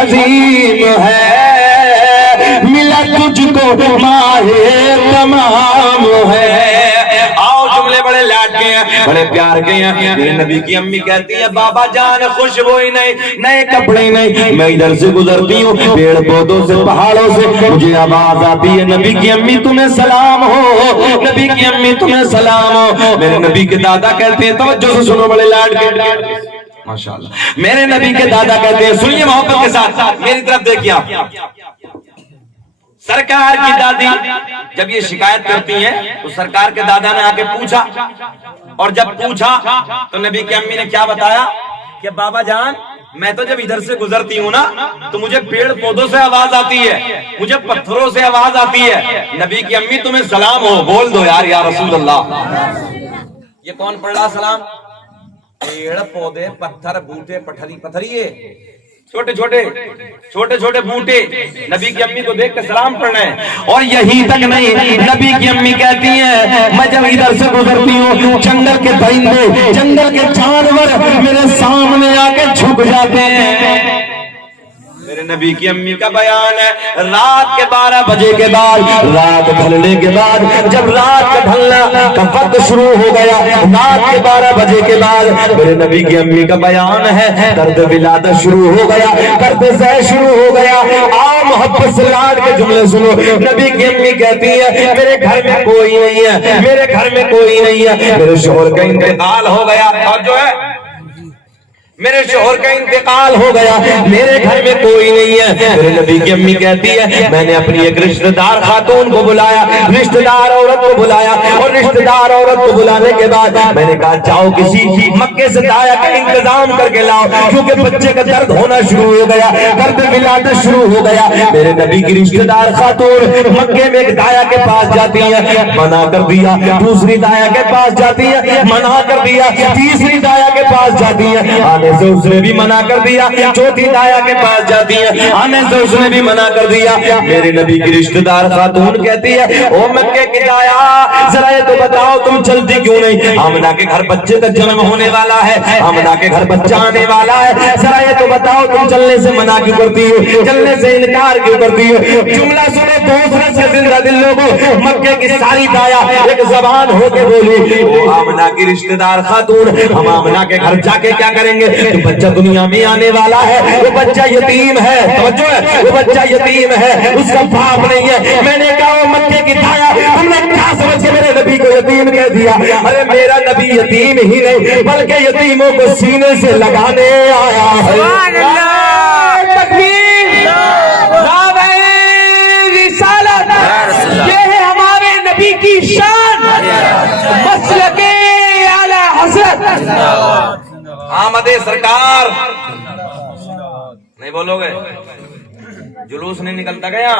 عظیم ہے، ملا تجھ کو ماہ تمام ہے۔ آؤ جملے بڑے لاڈ کے ہیں، بڑے پیار کے ہیں۔ میرے نبی کی امی کہتی ہے بابا جان خوشبو ہی نہیں، نئے کپڑے نہیں، میں ادھر سے گزرتی ہوں پیڑ پودوں سے پہاڑوں سے مجھے آواز آتی ہے نبی کی امی تمہیں سلام ہو، نبی کی امی تمہیں سلام ہو۔ میرے نبی کے دادا کہتے ہیں توجہ سے سنو بڑے لاڈ کے، ماشاءاللہ میرے نبی کے دادا کہتے ہیں سنیے محبت کے ساتھ میری طرف دیکھیے آپ، سرکار کی دادی جب یہ شکایت کرتی ہیں تو سرکار کے دادا نے آ کے پوچھا، اور جب پوچھا تو نبی کی امی نے کیا بتایا کہ بابا جان میں تو جب ادھر سے گزرتی ہوں نا تو مجھے پیڑ پودوں سے آواز آتی ہے، مجھے پتھروں سے آواز آتی ہے، نبی کی امی تمہیں سلام ہو، بول دو یار یا رسول اللہ۔ یہ کون پڑھ رہا سلام؟ پیڑ پودے پتھر بوٹے پتھریے چھوٹے چھوٹے بوٹے نبی کی امی کو دیکھ کے سلام پڑھنا ہے. اور یہی تک نہیں, نبی کی امی کہتی ہیں میں جب ادھر سے گزرتی ہوں جنگل کے پرندے, جنگل کے جانور میرے سامنے آ کے جھک جاتے ہیں. میرے نبی کی امی کا بیان ہے رات کے 12 بجے کے بعد, رات ڈھلنے کے بعد, جب رات کا ڈھلنا کا وقت شروع ہو گیا, رات کے 12 بجے کے بعد میرے نبی کی امی کا بیان ہے درد ولادت شروع ہو گیا, درد زہ شروع ہو گیا. آؤ محبت سے لاڈ کے جملے سنو. نبی کی امی کہتی ہے میرے گھر میں کوئی نہیں ہے, میرے گھر میں کوئی نہیں ہے, میرے شوہر کا انتقال ہو گیا. اور جو ہے میرے شوہر کا انتقال ہو گیا, میرے گھر میں کوئی نہیں ہے. میرے نبی کی امی کہتی ہے میں نے اپنی ایک رشتہ دار خاتون کو بلایا, رشتہ دار عورت کو بلایا, اور رشتہ دار عورت کو بلانے کے بعد میں نے کہا جاؤ کسی مکے سے دایا کا انتظام کر کے لاؤ, کیونکہ بچے کا درد ہونا شروع ہو گیا, درد ولادت شروع ہو گیا. میرے نبی کی رشتہ دار خاتون مکے میں ایک دایا کے پاس جاتی ہے, منع کر دیا. دوسری دایا کے پاس جاتی ہے, منع کر دیا. تیسری دایا کے پاس جاتی ہے, سے اس نے بھی منع کر دیا. چوتھی دایا کے پاس جاتی ہے, آنے سے اس نے بھی منع کر دیا. میرے نبی کی رشتہ دار خاتون کہتی ہے او مکے کی دایا ذرا یہ تو بتاؤ تم چلتی کیوں نہیں؟ آمنہ کے گھر بچے کا جنم ہونے والا ہے, آمنہ کے گھر بچہ آنے والا ہے, ذرا یہ تو بتاؤ تم چلنے سے منع کیوں کرتی ہو, چلنے سے انکار کیوں کرتی ہو؟ جملہ سنو دوسرے سے زندہ دل لوگوں. مکے کی ساری دایا ایک زبان ہو کے بولی او آمنہ کی رشتہ دار خاتون ہم آمنہ کے گھر جا کے کیا کریں گے؟ جو بچہ دنیا میں آنے والا ہے وہ بچہ یتیم ہے, توجہ ہے, وہ بچہ یتیم ہے, اس کا باپ نہیں ہے. میں نے کہا وہ مکے کی دایا ہم نے کیا سمجھ کے میرے نبی کو یتیم کہہ دیا؟ ارے میرا نبی یتیم ہی نہیں بلکہ یتیموں کو سینے سے لگانے آیا ہے. سبحان اللہ, تکبیر, دعویٰ رسالت, یہ ہے ہمارے نبی کی شان, مسلک اعلی حضرت آمد سرکار. نہیں بولو گے جلوس نہیں نکلتا گیا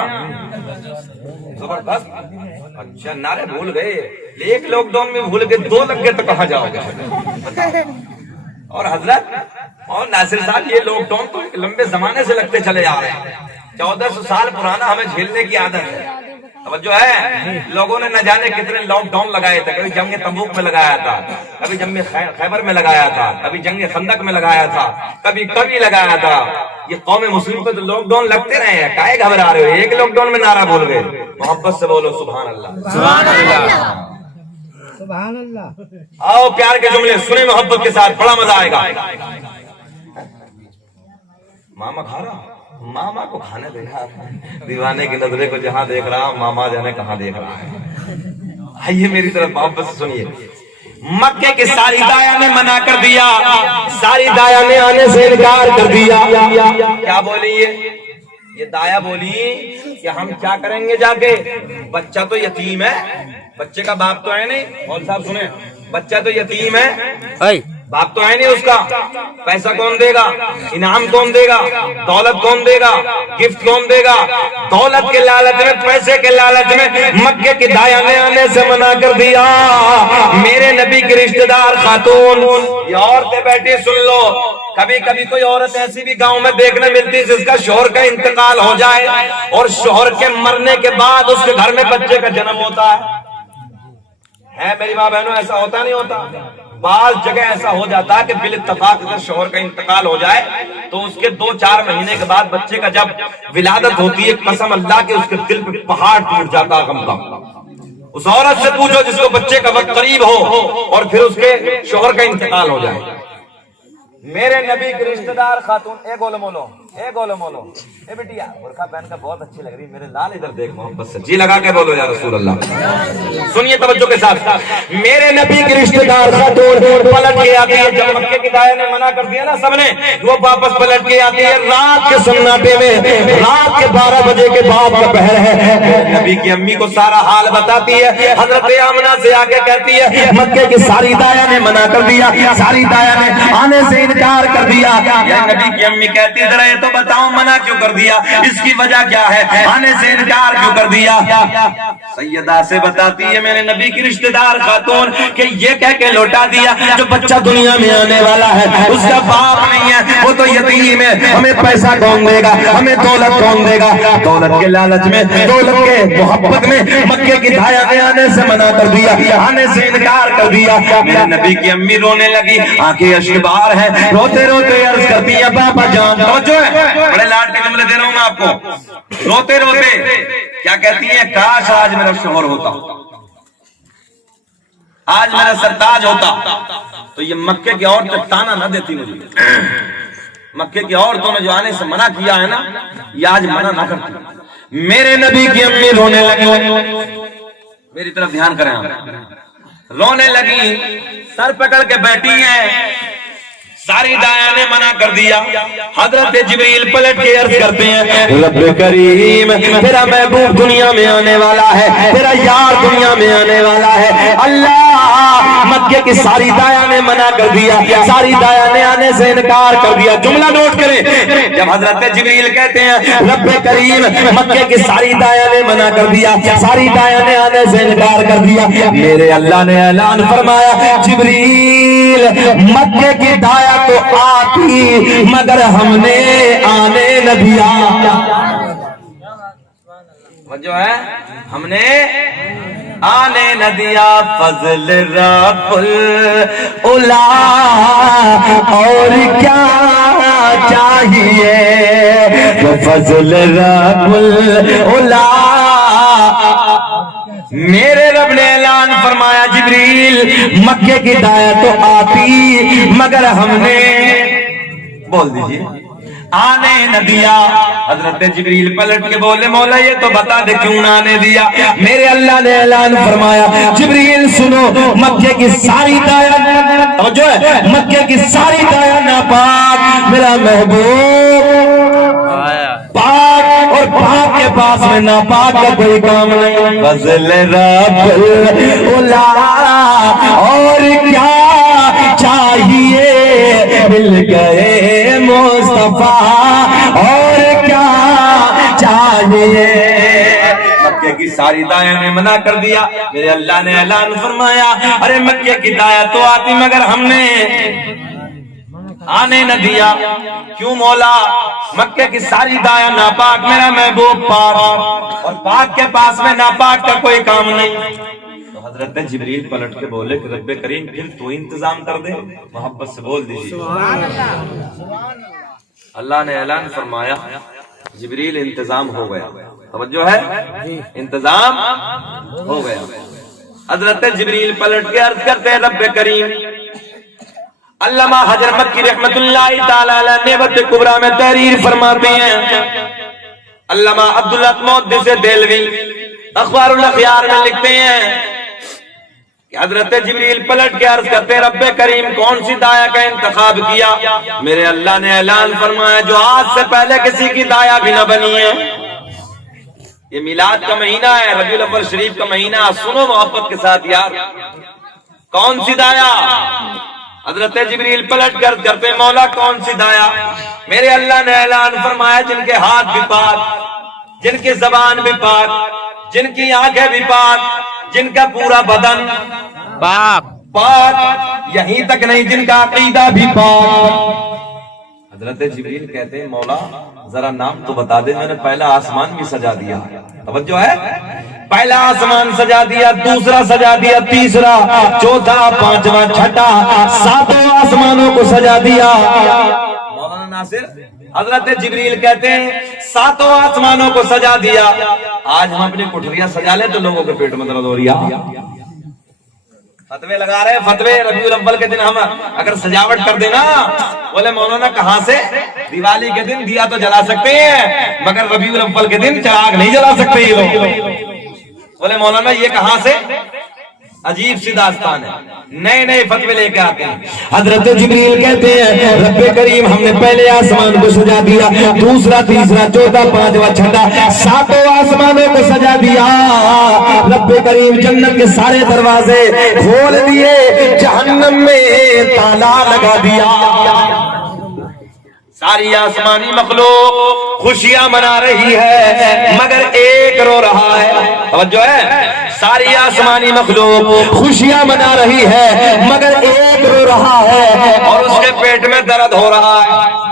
زبردست. اچھا نعرے بھول گئے, ایک لاک ڈاؤن میں بھول گئے, 2 لگ گئے تو کہاں جاؤ گے؟ اور حضرت اور ناصر صاحب یہ لاک ڈاؤن تو لمبے زمانے سے لگتے چلے آ رہے ہیں, 1400 سال پرانا ہمیں جھیلنے کی عادت ہے. جو ہے لوگوں نے نہ جانے کتنے لاک ڈاؤن لگائے تھے, کبھی جنگ تبوک میں لگایا تھا, کبھی جنگ خیبر میں لگایا تھا, کبھی جنگ خندق میں لگایا تھا, کبھی لگایا تھا. یہ قوم مسلم پہ تو لاک ڈاؤن لگتے رہے ہیں, کائے گھبرا رہے ہو؟ ایک لاک ڈاؤن میں نعرہ بول گئے. محبت سے بولو سبحان اللہ, سبحان اللہ, سبحان اللہ. آؤ پیار کے جملے سنے محبت کے ساتھ, بڑا مزہ آئے گا. ماما کھا رہا, ماما کو کھانے دیکھا, دیوانے کی نظریں کو جہاں دیکھ رہا, ماما جانے کہاں دیکھ رہا ہے. آئیے میری طرف محبت سے سنیے. مکے کے ساری دایا نے منع کر دیا, ساری دایا نے آنے سے انکار کر دیا. کیا بولی یہ دایا بولی کہ ہم کیا کریں گے جا کے, بچہ تو یتیم ہے, بچے کا باپ تو ہے نہیں. اور صاحب سنیں, بچہ تو یتیم ہے, باپ تو ہے نہیں اس کا, پیسہ کون دے گا, انعام کون دے گا, دولت کون دے گا, گفٹ کون دے گا؟ دولت کے لالچ میں, پیسے کے لالچ میں مکے کی دایا نے آنے سے منع کر دیا. میرے نبی کی رشتہ دار خاتون, یہ عورتیں بیٹھی سن لو, کبھی کبھی کوئی عورت ایسی بھی گاؤں میں دیکھنے ملتی جس کا شوہر کا انتقال ہو جائے اور شوہر کے مرنے کے بعد اس کے گھر میں بچے کا جنم ہوتا ہے میری ماں بہنوں, ایسا ہوتا نہیں ہوتا؟ بعض جگہ ایسا ہو جاتا ہے کہ بالاتفاق اگر شوہر کا انتقال ہو جائے تو اس کے 2-4 مہینے کے بعد بچے کا جب ولادت ہوتی ہے, قسم اللہ کے اس کے دل پہ پہاڑ ٹوٹ جاتا ہے غم کا. اس عورت سے پوچھو جس کو بچے کا وقت قریب ہو اور پھر اس کے شوہر کا انتقال ہو جائے. میرے نبی کی رشتہ دار خاتون, اے گولو مولو, اے گولو مولو, اے بیٹیا برقع پہن کر بہت اچھی لگ رہی, میرے لال ادھر دیکھ محبت سے, جی لگا کے بولو یا رسول اللہ. سنیے توجہ کے ساتھ, میرے نبی کی رشتہ دار خاتون پلٹ کے آتی ہے. جب مکے کی دایا نے منع کر دیا نا سب نے, وہ واپس پلٹ کے آتی ہے رات کے سناٹے میں, رات کے 12 بجے کے بعد کا پہر ہے. نبی کی امی کو سارا حال بتاتی ہے, حضرت آمنہ سے آ کے کہتی ہے مکے کی ساری دایا نے منع کر دیا, ساری دایا نے آنے سے انکار کر دیا. یا نبی کی امی کہتی ذرا یہ تو بتاؤ منع کیوں کر دیا, اس کی وجہ کیا ہے, آنے سے انکار کیوں کر دیا؟ سیدہ سے بتاتی ہے میرے نبی کی رشتہ دار خاتون کہ یہ کہہ کے لوٹا دیا جو بچہ دنیا میں آنے والا ہے اس کا باپ نہیں ہے, وہ تو یتیم ہے, ہمیں پیسہ کون دے گا, ہمیں دولت کون دے گا. دولت کے لالچ میں, دولت کے محبت میں مکے کی دھایا نے آنے سے منع کر دیا, آنے سے انکار کر دیا. میرے نبی کی امی رونے لگی, آنکھیں اشک بار ہیں, روتے روتے عرض کرتی ہے بابا جان, توجہ ہے, بڑے لاڈ کے جملے دے رہا ہوں میں آپ کو. روتے روتے کیا کہتی ہیں, کاش آج میرا شوہر ہوتا, آج میرا سرتاج ہوتا تو یہ مکے کی عورتیں تانا نہ دیتی مجھے. مکے کی عورتوں نے جو آنے سے منع کیا ہے نا, یہ آج منع نہ کرتی. میرے نبی کی امی رونے لگی, میری طرف دھیان کریں آپ, رونے لگی, سر پکڑ کے بیٹھی ہیں. ساری دایا نے منع کر دیا. حضرت جبریل پلٹ کے عرض کرتے ہیں رب کریم تیرا محبوب دنیا میں آنے والا ہے, تیرا یار دنیا میں آنے والا ہے. اللہ مکے کی ساری دایا نے منع کر دیا, ساری دایا نے آنے سے انکار کر دیا. جملہ نوٹ کریں, جب حضرت جبریل کہتے ہیں رب کریم مکے کی ساری دایا نے منع کر دیا, ساری دایا نے آنے سے انکار کر دیا, میرے اللہ نے اعلان فرمایا جبریل مکے کی دایا تو آتی مگر ہم نے آنے نہ دیا. جو ہے ہم نے آنے نہ دیا. فضل رب العلا اور کیا چاہیے, فضل رب العلا. میرے رب نے اعلان فرمایا جبریل مکے کی دایا تو آتی مگر ہم نے, بول دیجئے, آنے نہ دیا. حضرت جبریل پلٹ کے بولے مولا یہ تو بتا دے کیوں نہ آنے دیا. میرے اللہ نے اعلان فرمایا جبریل سنو, مکے کی ساری دایا جو ہے مکے کی ساری دایا ناپاک, میرا محبوب پاک, اور پاک کے پاس میں ناپاک کا کوئی کام نہیں. فضل رب العلا اور کیا چاہیے, مل گئے مصطفیٰ اور کیا چاہیے. مکے کی ساری دایا نے منع کر دیا. میرے اللہ نے اعلان فرمایا ارے مکے کی دایا تو آتی مگر ہم نے آنے نہ دیا. کیوں مولا, مکے کی ساری دایا ناپاک, میرا محبوب پاک, اور پاک کے پاس میں ناپاک کا کوئی کام نہیں. تو حضرت جبریل پلٹ کے بولے کہ رب کریم پھر تو انتظام کر دے. محبت سے بول دیجیے. اللہ نے اعلان فرمایا جبریل انتظام ہو گیا. توجہ ہے, انتظام ہو گیا. حضرت جبریل پلٹ کے عرض کرتے ہیں رب کریم. علامہ حجر مکی رحمت اللہ تعالی علیہ نعمت کبریٰ میں تحریر فرماتے ہیں, علامہ عبداللہ محدث دہلوی اخبار الاخیار میں لکھتے ہیں کہ حضرت جبریل پلٹ کے عرض کرتے ہیں رب کریم کون سی دایا کا انتخاب کیا. میرے اللہ نے اعلان فرمایا جو آج سے پہلے کسی کی دایا بھی نہ بنی ہے. یہ میلاد کا مہینہ ہے, ربیع الاول شریف کا مہینہ, سنو محبت کے ساتھ یار. کون سی دایا؟ حضرت جبریل پلٹ کر کرتے مولا کون سی دایا؟ میرے اللہ نے اعلان فرمایا جن کے ہاتھ بھی پاک, جن کی زبان بھی پاک, جن کی آنکھیں بھی پاک, جن کا پورا بدن پاک پاک, یہیں تک نہیں جن کا عقیدہ بھی پاک. حضرت جبریل کہتے ہیں مولا ذرا نام تو بتا دے, میں نے پہلا آسمان بھی سجا دیا. توجہ ہے, پہلا آسمان سجا دیا, دوسرا سجا دیا, تیسرا, چوتھا, پانچواں, چھٹا, ساتوں آسمانوں کو سجا دیا. مولانا ناصر حضرت جبریل کہتے ہیں ساتوں آسمانوں کو سجا دیا. آج ہم اپنی کٹھریاں سجا لیں تو لوگوں کے پیٹ میں درد ہو رہی ہے. فتوے لگا رہے فتوے, ربیع الاول کے دن ہم اگر سجاوٹ کر دینا, بولے مولانا کہاں سے, دیوالی کے دن دیا تو جلا سکتے ہیں مگر ربیع الاول کے دن چراغ نہیں جلا سکتے یہ لوگ. بولے مولانا یہ کہاں سے, عجیب سی داستان ہے, نئے نئے فتوے لے کے آتے ہیں. حضرت جبریل کہتے ہیں رب کریم ہم نے پہلے آسمان کو سجا دیا, دوسرا, تیسرا, چوتھا, پانچواں, چھٹا, ساتوں آسمانوں کو سجا دیا. رب کریم جنت کے سارے دروازے کھول دیے, جہنم میں تالا لگا دیا. ساری آسمانی مخلوق خوشیاں منا رہی ہے مگر ایک رو رہا ہے. توجہ ہے, ساری آسمانی مخلوق خوشیاں منا رہی ہے مگر ایک رو رہا ہے اور اس کے پیٹ میں درد ہو رہا ہے.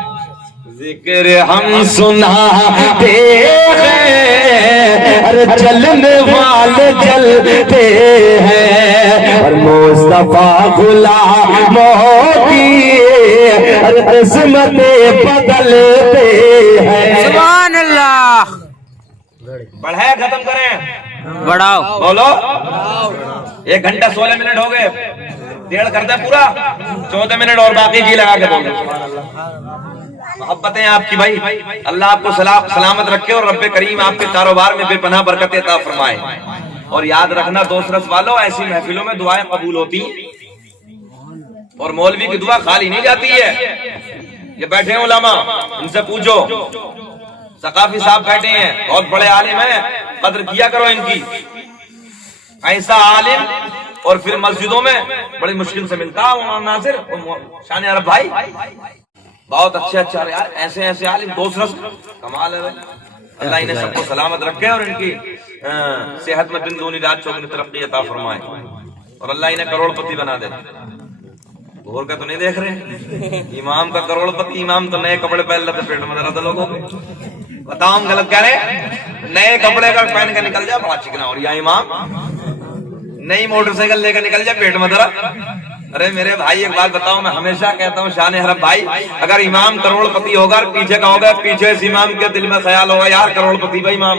ذکر ہم سناتے ہیں ارے چلنے والے چلتے ہیں اور مصطفیٰ غلاموں کی قسمتیں بدلتے ہیں. سبحان اللہ. بڑھائے ختم کریں, بڑھاؤ. بولو. 1 گھنٹہ 16 منٹ ہو گئے, 1.5 کرتے پورا, 14 منٹ اور باقی جی لگا کے بولو. محبتیں آپ کی بھائی, اللہ آپ کو سلامت رکھے اور رب کریم آپ کے کاروبار میں بے پناہ برکت عطا فرمائے. اور یاد رکھنا دوست رس والوں, ایسی محفلوں میں دعائیں قبول ہوتی ہیں اور مولوی کی دعا خالی نہیں جاتی ہے. یہ بیٹھے ہیں علماء, ان سے پوچھو. ثقافی صاحب بیٹھے ہیں, بہت بڑے عالم ہیں, قدر کیا کرو ان کی. ایسا عالم اور پھر مسجدوں میں بڑی مشکل سے ملتا ہے. ناصر شان عرب بھائی بہت اچھے یار, ایسے ایسے عالم دوست رس, کمال ہے بھائی. اللہ انہیں سب کو سلامت رکھے اور ان کی صحت میں دن دونی رات چوگنی ترقی عطا فرمائے اور اللہ انہیں کروڑ پتی بنا دے. گھور کا تو نہیں دیکھ رہے, امام کا کروڑ پتی. امام تو نئے کپڑے پہن لیتے, پیٹ میں درد لوگوں کو. بتاؤ ہم غلط کہہ رہے ہیں؟ نئے کپڑے کا پہن کے نکل جائے بڑا چکنا, اور یا امام نئی موٹر سائیکل لے کے نکل جائے پیٹ میں درد. ارے میرے بھائی ایک بات بتاؤ, میں ہمیشہ کہتا ہوں شان حرب بھائی, اگر امام کروڑ پتی ہوگا اور پیچھے کا ہوگا, پیچھے اس امام کے دل میں خیال ہوگا یار کروڑ پتی بھائی امام,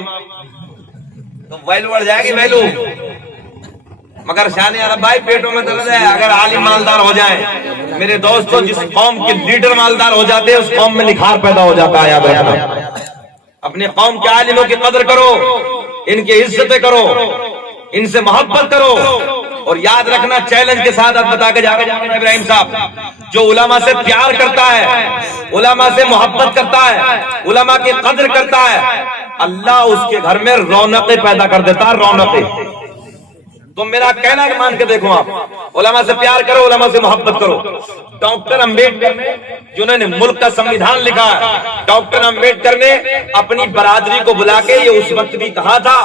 تو ویلو بڑھ جائے گی ویلو. مگر شان عرب بھائی پیٹوں میں درد ہے. اگر عالم مالدار ہو جائیں میرے دوستوں, جس قوم کے لیڈر مالدار ہو جاتے ہیں اس قوم میں نکھار پیدا ہو جاتا ہے. یاد رکھنا, اپنے قوم کے عالموں کی قدر کرو, ان کی عزتیں کرو, ان سے محبت کرو. اور یاد رکھنا, چیلنج کے ساتھ آپ بتا کے جا رہے ہیں ابراہیم صاحب, جو علماء سے پیار کرتا ہے, علماء سے محبت کرتا ہے, علماء کی قدر کرتا ہے, اللہ اس کے گھر میں رونقیں پیدا کر دیتا ہے. رونقیں. تو میرا کہنا کہ مان کے دیکھو, آپ علماء سے پیار کرو, علماء سے محبت کرو. ڈاکٹر امبیڈکر نے, جنہوں نے ملک کا سمویدھان لکھا ہے, ڈاکٹر امبیڈکر نے اپنی برادری کو بلا کے یہ اس وقت بھی کہا تھا,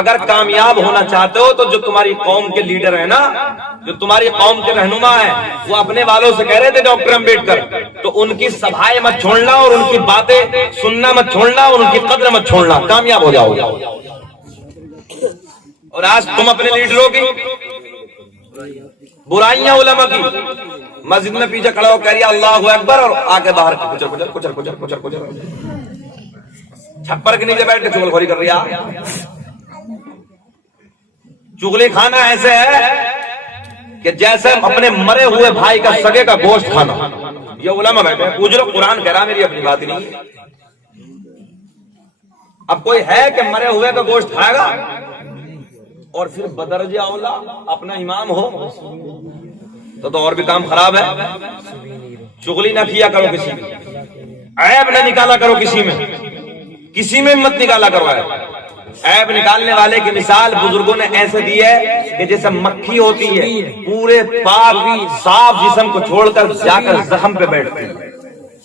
اگر کامیاب ہونا چاہتے ہو تو جو تمہاری قوم کے لیڈر ہیں نا, جو تمہاری قوم کے رہنما ہیں, وہ اپنے والوں سے کہہ رہے تھے ڈاکٹر امبیڈکر, تو ان کی سبھائیں مت چھوڑنا اور ان کی باتیں سننا مت چھوڑنا اور ان کی قدر مت چھوڑنا, کامیاب ہو جاؤ گے. اور آج تم اپنے لیڈروں کی برائیاں علماء کی مسجد میں پیچھے کھڑا ہو کہہ رہی اللہ اکبر, اور آگے باہر کچر کچر کچر کچر کچر کچر چھپر کے نیچے بیٹھ کے چغل خوری کر رہی ہے. چغلی کھانا ایسے ہے کہ جیسے اپنے مرے ہوئے بھائی کا سگے کا گوشت کھانا. یہ علماء بیٹھے ہیں, پوچھ لو, قرآن کہہ رہا, میری اپنی بات نہیں. اب کوئی ہے کہ مرے ہوئے کا گوشت کھائے گا اور پھر بدرجہ اولا اپنا امام ہو, تو اور بھی کام خراب ہے. چغلی نہ کیا کرو کسی میں, عیب نہ نکالا کرو کسی میں, کسی میں مت نکالا کرو عیب. عیب نکالنے والے کی مثال بزرگوں نے ایسے دی ہے کہ جیسے مکھی ہوتی ہے, پورے پاک صاف جسم کو چھوڑ کر جا کر زخم پہ بیٹھتی ہے.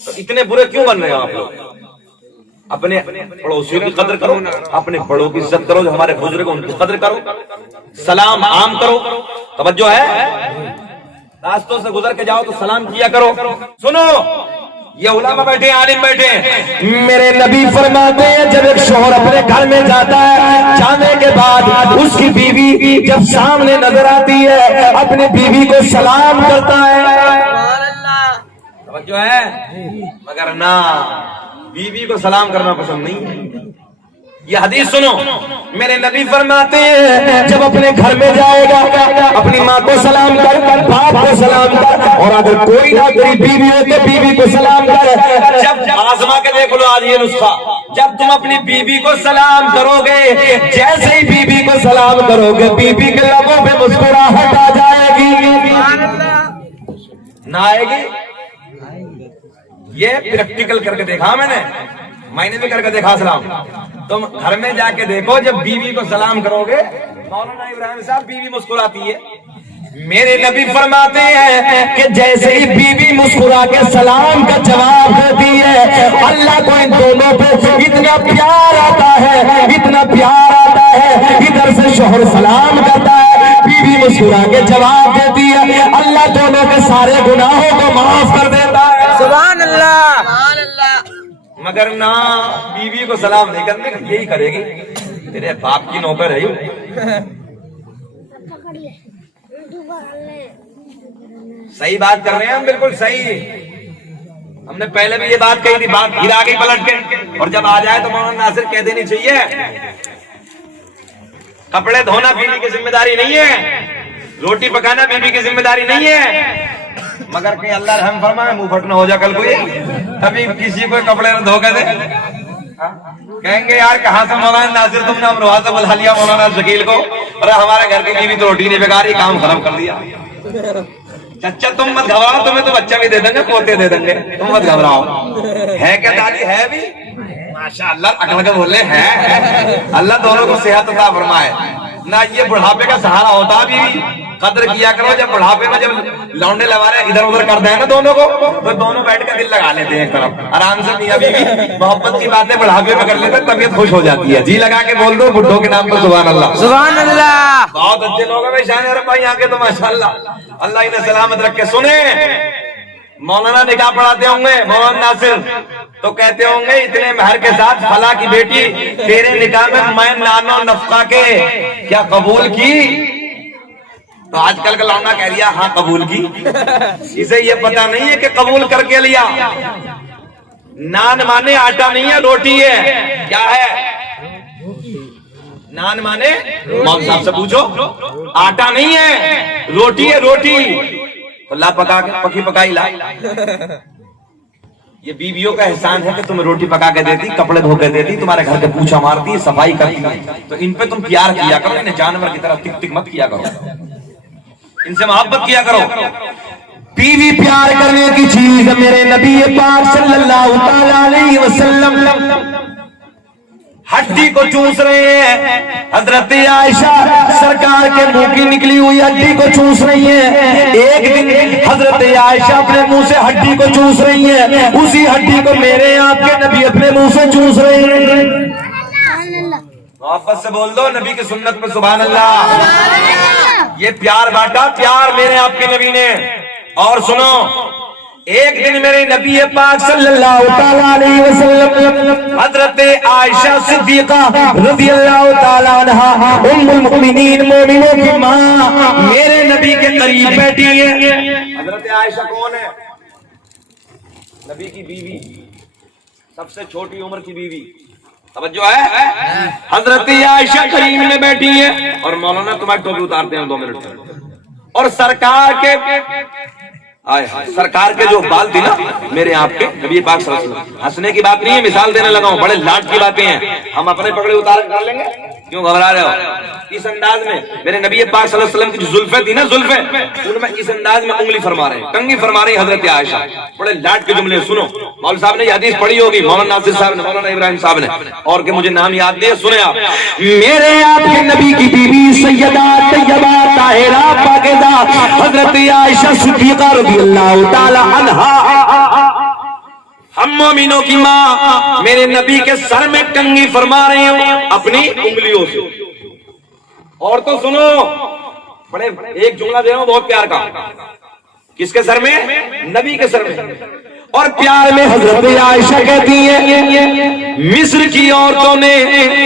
تو اتنے برے کیوں بن رہے ہیں آپ لوگ؟ اپنے پڑوسیوں کی قدر کرو, اپنے بڑوں کی عزت کرو, جو ہمارے بزرگ ان کی قدر کرو, سلام عام کرو. توجہ ہے, راستوں سے گزر کے جاؤ تو سلام کیا کرو. سنو, یہ علماء بیٹھے, عالم بیٹھے, میرے نبی فرماتے ہیں جب ایک شوہر اپنے گھر میں جاتا ہے, جانے کے بعد اس کی بیوی جب سامنے نظر آتی ہے اپنی بیوی کو سلام کرتا ہے. توجہ ہے, مگر نہ بیوی کو سلام کرنا پسند نہیں. یہ حدیث سنو, میرے نبی فرماتے ہیں جب اپنے گھر میں جائے گا اپنی ماں کو سلام کر, باپ کو سلام کر, اور اگر کوئی نہ کوئی بیوی ہو تو بیوی کو سلام کر. جب آزما کے دیکھ لو آج یہ نسخہ, جب تم اپنی بیوی کو سلام کرو گے, جیسے ہی بیوی کو سلام کرو گے بیوی کے لبوں پہ مسکراہٹ آ جائے گی. نہ آئے گی؟ یہ پریکٹیکل کر کے دیکھا میں نے بھی کر کے دیکھا سلام. تم گھر میں جا کے دیکھو, جب بیوی کو سلام کرو گے, مولانا ابراہیم صاحب بیوی مسکراتی ہے, میرے نبی فرماتے ہیں کہ جیسے ہی بیوی مسکرا کے سلام کا جواب دیتی ہے اللہ کو ان دونوں پہ اتنا پیار آتا ہے، اتنا پیار آتا ہے، ادھر سے شوہر سلام کرتا ہے، بیوی مسکرا کے جواب دیتی ہے، اللہ دونوں کے سارے گناہوں کو معاف کر دیتا ہے۔ سبحان اللہ، سبحان اللہ۔ مگر نہ بیوی کو سلام نہیں کرنے کا، یہی کرے گی تیرے باپ کی نوکر ہے۔ صحیح بات کر رہے ہیں ہم، بالکل صحیح۔ ہم نے پہلے بھی یہ بات کہی تھی، بات پھر آگے پلٹ کے، اور جب آ جائے تو مولانا ناصر کہہ دینی چاہیے کپڑے دھونا بیوی کی ذمہ داری نہیں ہے، روٹی پکانا بیوی کی ذمہ داری نہیں ہے، مگر کہ اللہ رحم فرمائے منہ پھٹنا ہو جا کل کوئی کبھی کسی کو کپڑے نہ دھو کے دے، کہیں گے یار کہاں سے مولانا ناصر تم نے امروہہ سے بلا لیا مولانا شکیل کو، اور ہمارے گھر کی بیوی تو روٹی نہیں پکا رہی، کام خراب کر دیا۔ چچا تم مت گھبراؤ، تمہیں تو بچہ بھی دے دیں گے، پوتے دے دیں گے، تم مت گھبراؤ۔ ہے کیا دادی؟ ہے بھی ماشاء اللہ، اکڑ کے بولے ہے۔ اللہ دونوں کو صحت عطا فرمائے۔ نہ یہ بڑھاپے کا سہارا ہوتا بھی، قدر کیا کرو جب بڑھاپے میں جب لونڈے لگا رہے ادھر ادھر کر دیں نا دونوں کو، تو دونوں بیٹھ کے دل لگا لیتے ہیں ایک طرف، آرام سے میاں بیوی محبت کی باتیں بڑھاپے میں کر لیتے ہیں، طبیعت خوش ہو جاتی ہے۔ جی لگا کے بول دو بڈھوں کے نام پر سبحان اللہ، سبحان اللہ۔ بہت اچھے لوگ ہیں شان عرب بھائی یہاں کے تو ماشاءاللہ، اللہ انہیں سلامت رکھے۔ سنیں مولانا نکاح پڑھاتے ہوں گے مولانا ناصر، تو کہتے ہوں گے اتنے مہر کے ساتھ فلاں کی بیٹی تیرے نکاح میں نانو نفقہ کے کیا قبول کی؟ تو آج کل کا لونا کہہ رہا ہاں قبول کی، اسے یہ پتا نہیں ہے کہ قبول کر کے لیا۔ نان مانے آٹا نہیں ہے، روٹی ہے۔ کیا ہے نان مانے؟ مول صاحب سے پوچھو، آٹا نہیں ہے، روٹی ہے، روٹی۔ اللہ پکا کے پکی پکائی لا۔ یہ بیویوں کا احسان ہے کہ تمہیں روٹی پکا کے دیتی، کپڑے دھو کے دیتی، تمہارے گھر کے پوچھا مارتی، صفائی کرتی، تو ان پہ تم پیار کیا کرو، انہیں جانور کی طرح ٹک ٹک مت کیا کرو، ان سے محبت کیا کرو۔ بیوی پیار کرنے کی چیز میرے نبی پاک صلی اللہ تعالی علیہ وسلم ہڈی کو چوس رہے ہیں۔ حضرت عائشہ سرکار کے منہ کی نکلی ہوئی ہڈی کو چوس رہی ہیں۔ ایک دن حضرت عائشہ اپنے منہ سے ہڈی کو چوس رہی ہیں، اسی ہڈی کو میرے آپ کے نبی اپنے منہ سے چوس رہے ہیں۔ محبت سے بول دو نبی کی سنت پہ سبحان اللہ۔ یہ پیار بانٹا، پیار میرے آپ کے نبی نے۔ اور سنو، ایک دن میرے نبی پاک صلی اللہ تعالی علیہ وسلم حضرت عائشہ صدیقہ رضی اللہ تعالی عنہا ام المؤمنین مومنوں کی ماں میرے نبی کے قریب بیٹھی ہیں۔ حضرت عائشہ کون ہے؟ نبی کی بیوی، سب سے چھوٹی عمر کی بیوی، توجہ ہے۔ حضرت عائشہ قریب میں بیٹھی ہیں، اور مولانا تمہاری ٹوپی اتارتے ہیں 2 منٹ میں، اور سرکار کے جو بال تھی نا میرے آپ کے نبی پاک صلی اللہ علیہ وسلم، ہنسنے کی بات نہیں ہے، مثال دینے لگا ہوں، بڑے لاٹ کی باتیں ہیں، ہم اپنے پکڑے اتار کر لیں گے، کیوں گھبرا رہے ہو؟ اس انداز میں میرے نبی پاک صلی اللہ علیہ وسلم کی جو زلفیں تھی نا، زلفیں ان میں اس انداز میں انگلی فرما رہے ہیں، کنگھی فرما رہی حضرت عائشہ، بڑے لاٹ کے جملے سنو۔ مولوی صاحب نے یہ حدیث پڑھی ہوگی، مولانا ناصر صاحب نے، مولانا ابراہیم صاحب نے، اور کہ مجھے نام یاد نہیں ہے، سنیں آپ۔ میرے آپ کے نبی کی بیوی سیدہ طیبہ طاہرہ پاکیزہ حضرت عائشہ صدیقہ رضی اللہ تعالی عنہا، ہم مومنوں کی ماں میرے نبی کے سر میں کنگھی فرما رہی ہوں اپنی انگلیوں سے۔ اور تو سنو، بڑے ایک جملہ دے رہا ہوں بہت پیار کا، کس کے سر میں؟ نبی کے سر میں۔ اور پیار میں حضرت عائشہ کہتی ہیں مصر کی عورتوں نے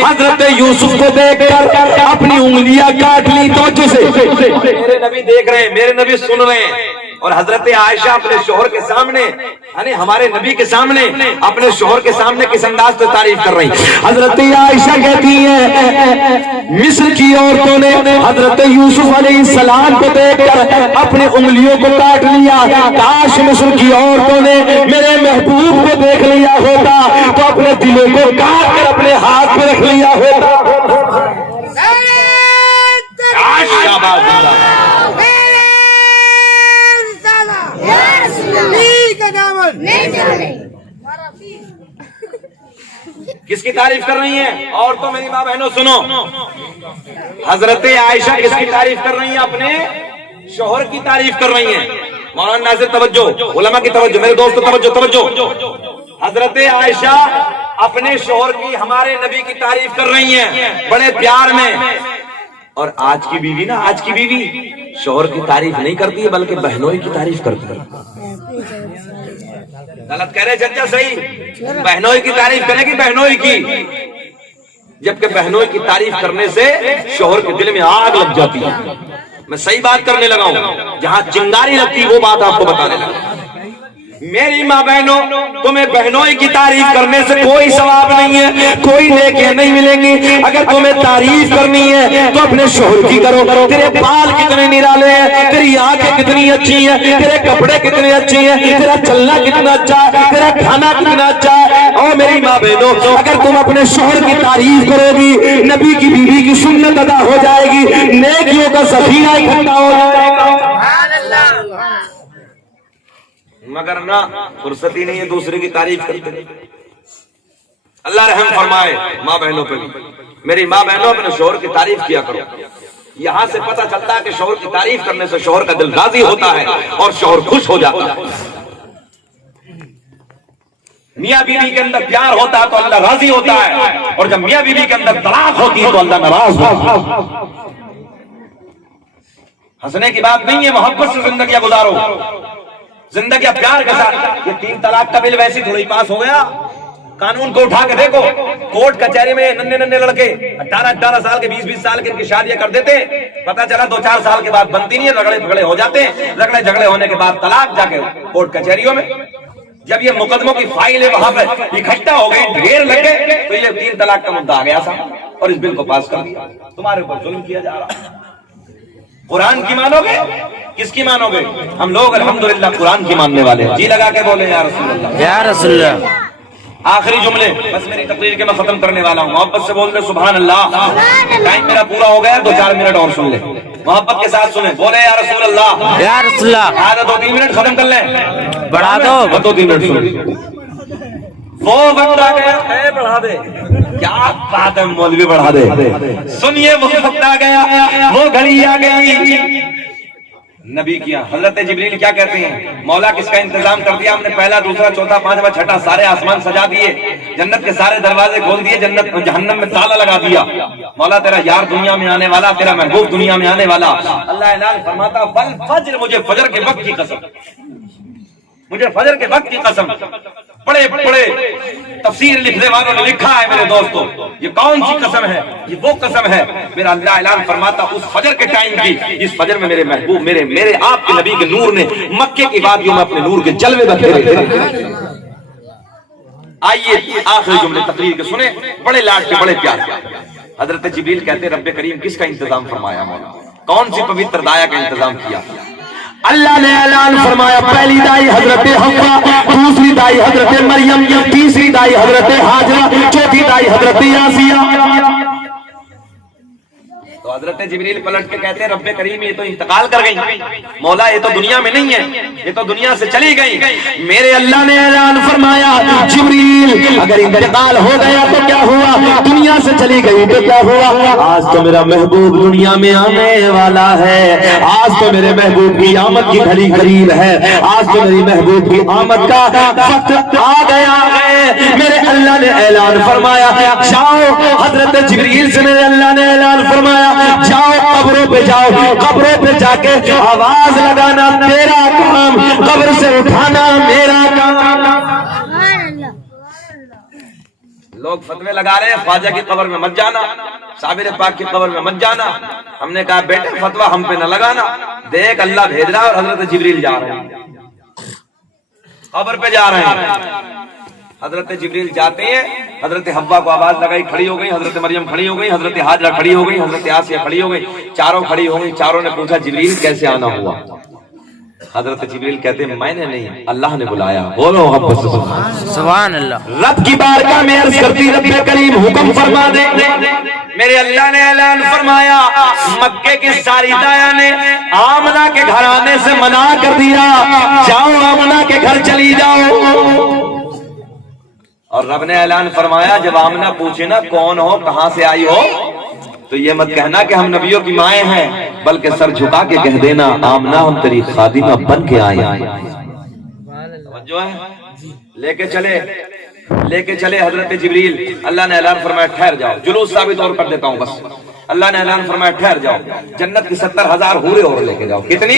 حضرت یوسف کو دیکھ کر اپنی انگلیاں کاٹ لی توجہ سے۔ میرے نبی دیکھ رہے ہیں، میرے نبی سن رہے ہیں، اور حضرت عائشہ اپنے شوہر کے سامنے، یعنی ہمارے نبی کے سامنے، اپنے شوہر کے سامنے کس انداز سے تعریف کر رہی ہیں۔ حضرت عائشہ کہتی ہیں مصر کی عورتوں نے حضرت یوسف علیہ السلام کو دیکھ کر اپنی انگلیوں کو کاٹ لیا، کاش مصر کی عورتوں نے میرے محبوب کو دیکھ لیا ہوتا تو اپنے دلوں کو کاٹ کر اپنے ہاتھ میں رکھ لیا ہوتا۔ کس کی تعریف کر رہی ہیں؟ اور تو میری ماں بہنوں سنو، حضرت عائشہ کس کی تعریف کر رہی ہیں؟ اپنے شوہر کی تعریف کر رہی ہیں. مولانا ناصر توجہ، علماء کی توجہ، میرے دوستو توجہ. حضرت عائشہ اپنے شوہر کی، ہمارے نبی کی تعریف کر رہی ہیں بڑے پیار میں. اور آج کی بیوی نا، آج کی بیوی شوہر کی تعریف نہیں کرتی ہے بلکہ بہنوئی کی تعریف کرتی ہے. غلط کہہ رہے چچا؟ صحیح. بہنوئی کی تعریف کرے گی، بہنوئی کی، جبکہ بہنوئی کی تعریف کرنے سے شوہر کے دل میں آگ لگ جاتی ہے. میں صحیح بات کرنے لگا ہوں، جہاں چنگاری لگتی وہ بات آپ کو بتانے لگا. میری ماں بہنوں، تمہیں بہنوئی کی تعریف کرنے سے کوئی ثواب نہیں ہے، کوئی نیکیاں نہیں ملیں گی. اگر تمہیں تعریف کرنی ہے تو اپنے شوہر کی کرو. تیرے بال کتنے نرالے ہیں، تیری آنکھیں کتنی اچھی ہیں، تیرے کپڑے کتنے اچھے ہیں، تیرا چلنا کتنا اچھا ہے، تیرا کھانا کتنا اچھا ہے. اور میری ماں بہنوں، اگر تم اپنے شوہر کی تعریف کرو گی، نبی کی بیوی کی سنت ادا ہو جائے گی، نیکیوں کا ذخیرہ اکٹھا ہو جائے گا. مگر نہ فرصت ہی نہیں ہے دوسرے کی تعریف کرتے. اللہ رحم فرمائے ماں بہنوں پہ بھی. میری ماں بہنوں، اپنے شوہر کی تعریف کیا کرو. یہاں سے پتہ چلتا ہے کہ شوہر کی تعریف کرنے سے شوہر کا دل راضی ہوتا ہے اور شوہر خوش ہو جاتا ہے. میاں بیوی کے اندر پیار ہوتا ہے تو اللہ راضی ہوتا ہے، اور جب میاں بیوی کے اندر طلاق ہوتی ہے تو اللہ ناراض ہوتا ہے. ہنسنے کی بات نہیں ہے، محبت سے زندگیاں گزارو، زندگیاں پیار کے ساتھ. یہ 3 طلاق کا بل ویسے تھوڑی پاس ہو گیا. قانون کو اٹھا کے دیکھو، کورٹ کچہری میں ننے لڑکے 18 سال کے 20 سال کے ان کی شادیاں کر دیتے. پتا چلا 2-4 سال کے بعد بنتی نہیں ہے، رگڑے پھگڑے ہو جاتے ہیں. رگڑے جھگڑے ہونے کے بعد طلاق جا کے کورٹ کچہریوں میں. جب یہ مقدموں کی فائلیں وہاں پہ اکٹھا ہو گئی، ڈھیر لگ گئے، تو یہ 3 طلاق کا مدعا آ گیا تھا اور اس بل کو پاس کر دیا. تمہارے اوپر ظلم کیا جا رہا. قرآن کی مانو گے؟ کس کی مانو گے؟ ہم لوگ الحمدللہ قرآن کی ماننے والے ہیں. جی لگا کے بولے یا رسول اللہ، یا رسول اللہ. آخری جملے بس میری تقریر کے میں ختم کرنے والا ہوں. محبت سے بول دے سبحان اللہ. ٹائم میرا پورا ہو گیا، 2-4 منٹ اور سن لیں. محبت کے ساتھ سنیں، بولے یا رسول اللہ، یا رسول اللہ. آدھا 2-3 منٹ ختم کر لیں. بڑھا دو. 2-3 منٹ سن. وہ وقت آ گیا ہے، بڑھا دے. کیا بات ہے مولوی، بڑھا دے. سنیے، وہ وقت آ گیا، وہ گھڑی آ گئی. نبی کیا حضرت جبریل کیا کہتے ہیں؟ مولا کس کا انتظام کر دیا ہم نے؟ پہلا، دوسرا، چوتھا، پانچواں، چھٹا، سارے آسمان سجا دیے، جنت کے سارے دروازے کھول دیے، جنت جہنم میں تالا لگا دیا. مولا تیرا یار دنیا میں آنے والا، تیرا محبوب دنیا میں آنے والا. اللہ اعلان فرماتا، والفجر، مجھے فجر کے وقت کی قسم، مجھے فجر کے وقت کی قسم. بڑے بڑے تفسیر لکھنے والوں نے لکھا ہے میرے دوستو، یہ کون سی قسم ہے؟ یہ وہ قسم ہے، میرا اللہ اعلان فرماتا اس فجر کے ٹائم کی جس فجر میں میرے محبوب، میرے آپ کے نبی کے نور نے مکے کی وادیوں میں اپنے نور کے جلوے بکھیرے تھے. آئیے آخری جملے تقریر کے سنیں، بڑے لاڈ کے، بڑے پیار کے. حضرت جبریل کہتے رب کریم کس کا انتظام فرمایا مولا؟ کون سی پوتر دایا کا انتظام کیا؟ اللہ نے اعلان فرمایا، پہلی دائی حضرت حوا، دوسری دائی حضرت مریم، تیسری دائی حضرت ہاجرہ، چوتھی دائی حضرت آسیہ. تو حضرت جبریل پلٹ کے کہتے ہیں رب کریم یہ تو انتقال کر گئی، مولا یہ تو دنیا میں نہیں ہے، یہ تو دنیا سے چلی گئی. میرے اللہ نے اعلان فرمایا جبریل اگر انتقال ہو گیا تو کیا ہوا، دنیا سے چلی گئی تو کیا ہوا، آج تو میرا محبوب دنیا میں آنے والا ہے، آج تو میرے محبوب کی آمد کی گھڑی قریب ہے، آج تو میری محبوب کی آمد کا وقت آ گیا ہے. میرے اللہ نے اعلان فرمایا جاؤ، حضرت جبریل سے میرے اللہ نے اعلان فرمایا جاؤ قبروں پہ جاؤ، قبروں پہ جا کے آواز لگانا تیرا کام، قبر سے اٹھانا میرا کام. لوگ فتوے لگا رہے ہیں خواجہ کی قبر میں مت جانا، صابر پاک کی قبر میں مت جانا. ہم نے کہا بیٹے فتوہ ہم پہ نہ لگانا، دیکھ اللہ بھیج رہا اور حضرت جبریل جا رہے ہیں، قبر پہ جا رہے ہیں. حضرت جبریل جاتے ہیں، حضرت حوا کو آواز لگائی، کھڑی ہو گئی، حضرت مریم کھڑی ہو گئی، حضرت ہاجرہ کھڑی ہو گئی، حضرت آسیہ کھڑی ہو گئی، چاروں کھڑی ہو گئی. چاروں نے پوچھا جبریل کیسے آنا ہوا؟ حضرت جبریل کہتے ہیں میں نے نہیں، اللہ نے بلایا. بولو محبت سے سبحان اللہ. رب کی بارگاہ میں عرض کرتی رب کریم حکم فرما دے. میرے اللہ نے اعلان فرمایا مکے کی ساری دایا نے آمنہ کے گھر آنے سے منع کر دیا، جاؤ آمنہ کے گھر چلی جاؤ. اور رب نے اعلان فرمایا جب آمنہ پوچھے نا کون ہو، کہاں سے آئی ہو، تو یہ مت کہنا کہ ہم نبیوں کی مائیں ہیں، بلکہ سر جھکا کے کہہ دینا آمنہ ہم تیری خادمہ بن کے آئے ہیں۔ توجہ ہے؟ لے کے چلے حضرت جبریل، اللہ نے اعلان فرمایا ٹھہر جاؤ، جلوس ثابت اور کر دیتا ہوں بس، اللہ نے اعلان فرمایا ٹھہر جاؤ، جنت کی 70,000 حوریں اور لے کے جاؤ۔ کتنی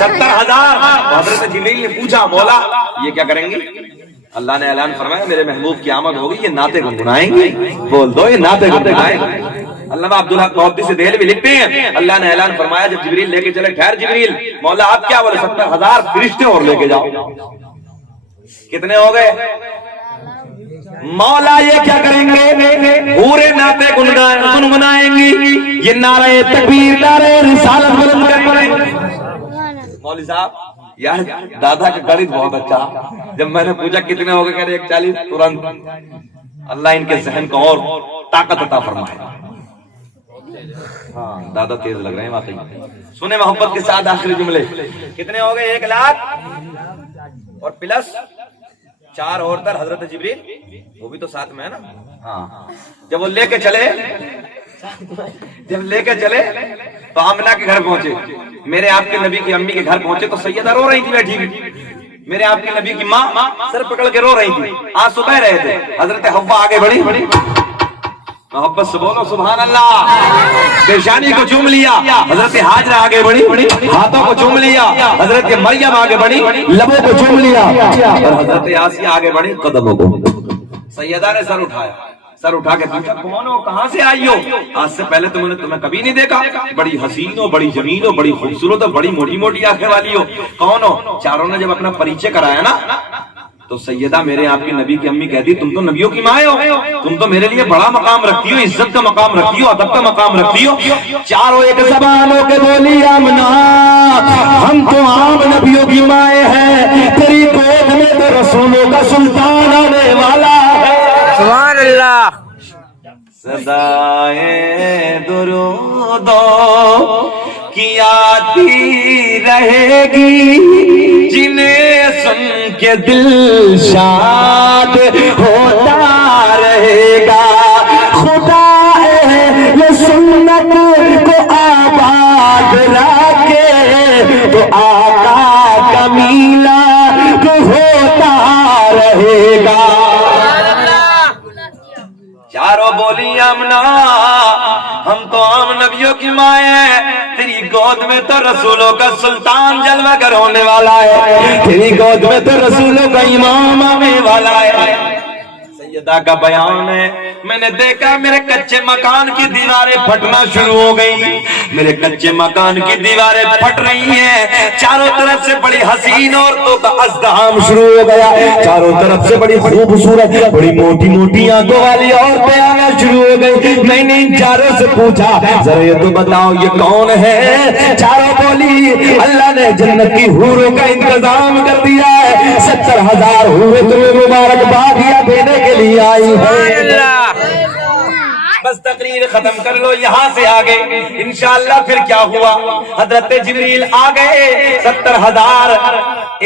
70,000۔ حضرت جبریل نے پوچھا مولا یہ کیا کریں گے؟ اللہ نے اعلان فرمایا میرے محبوب کی آمد ہوگی، یہ نعتیں گنگنائیں گے۔ بول دو یہ نعتیں گنگنائیں گے۔ علامہ عبدالحق محدث دہلوی لکھتے ہیں اللہ نے اعلان فرمایا جب جبریل لے کے چلے ٹھہر جبریل، مولا آپ کیا بولے 70,000 فرشتے اور لے کے جاؤ۔ کتنے ہو گئے؟ مولا یہ کیا کریں گے؟ پورے نعتیں گنگنائیں گی، یہ نعرہ تکبیر نعرہ رسالت بلند کریں گے۔ مولوی صاحب یار دادا کا قرض بہت اچھا، جب میں نے پوچھا کتنے ہو گئے کہہ رہے 41، ترنت اللہ ان کے ذہن کو اور طاقت عطا فرمائے۔ ہاں دادا تیز لگ رہے ہیں واقعی۔ سنیں محبت کے ساتھ آخری جملے، کتنے ہو گئے؟ 1 لاکھ اور پلس 4 اور تر حضرت جبریل، وہ بھی تو ساتھ میں ہے نا۔ ہاں جب وہ لے کے چلے تو آمنہ کے گھر پہنچے، میرے آپ کے نبی کی امی کے گھر پہنچے تو سیدہ رو رہی تھی بیٹھی ہوئی، میرے آپ کے نبی کی ماں سر پکڑ کے رو رہی تھی، آنسو بہ رہے تھے۔ حضرت حوا آگے بڑھی، محبت سے بولو سبحان اللہ، پیشانی کو چوم لیا، حضرت ہاجرہ آگے بڑھی، ہاتھوں کو چوم لیا، حضرت مریم آگے بڑھی، لبوں کو چوم لیا، اور حضرت آسیہ آگے بڑھی قدموں کو۔ سیدہ نے سر اٹھایا، سر اٹھا کے پوچھا کون ہو، کہاں سے آئی ہو؟ آج سے پہلے تو میں نے تمہیں کبھی نہیں دیکھا، بڑی حسین ہو، بڑی جمیل ہو، بڑی خوبصورت ہو، بڑی موٹی موٹی آنکھیں والی ہو، کون ہو؟ چاروں نے جب اپنا پریچے کرایا نا تو سیدہ میرے آپ کے نبی کی امی کہتی تم تو نبیوں کی مائیں ہو، تم تو میرے لیے بڑا مقام رکھتی ہو، عزت کا مقام رکھتی ہو، ادب کا مقام رکھتی ہو۔ چاروں ایک زبان ہو کے بولی آمنہ ہم تو عام نبیوں کی مائیں ہیں، تیری گود میں تو رسولوں کا سلطان آنے والا ہے۔ سبحان اللہ۔ صدائے درود کی آتی رہے گی، جنہیں سن کے دل شاد ہوتا رہے گا، خدا اہل سنت کو آباد رکھے تو آقا کا میلاد ہوتا رہے گا۔ چاروں بولی آمنہ ہم تو عام نبیوں کی مائیں ہیں، تیری گود میں تو رسولوں کا سلطان جلوہ گر ہونے والا ہے، تیری گود میں تو رسولوں کا امام آنے والا ہے۔ سیدہ کا بیان ہے میں نے دیکھا میرے کچے مکان کی دیواریں پھٹنا شروع ہو گئی، میرے کچے مکان کی دیواریں پھٹ رہی ہیں، چاروں طرف سے بڑی حسین عورتوں کا ازدحام شروع ہو گیا، چاروں طرف سے بڑی خوبصورت بڑی موٹی موٹی آنکھوں والی عورتیں آنا شروع ہو گئی۔ میں نے ان چاروں سے پوچھا ذرا یہ تو بتاؤ یہ کون ہے؟ چاروں بولی اللہ نے جنت کی حوروں کا انتظام کر دیا ہے، 70,000 حوریں تمہیں مبارکباد دینے کے لیے آئی ہے۔ بس تقریر ختم کر لو یہاں سے آگے انشاءاللہ پھر کیا ہوا؟ حضرت جبریل آ گئے 70,000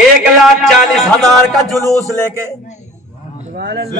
1,40,000 کا جلوس لے کے۔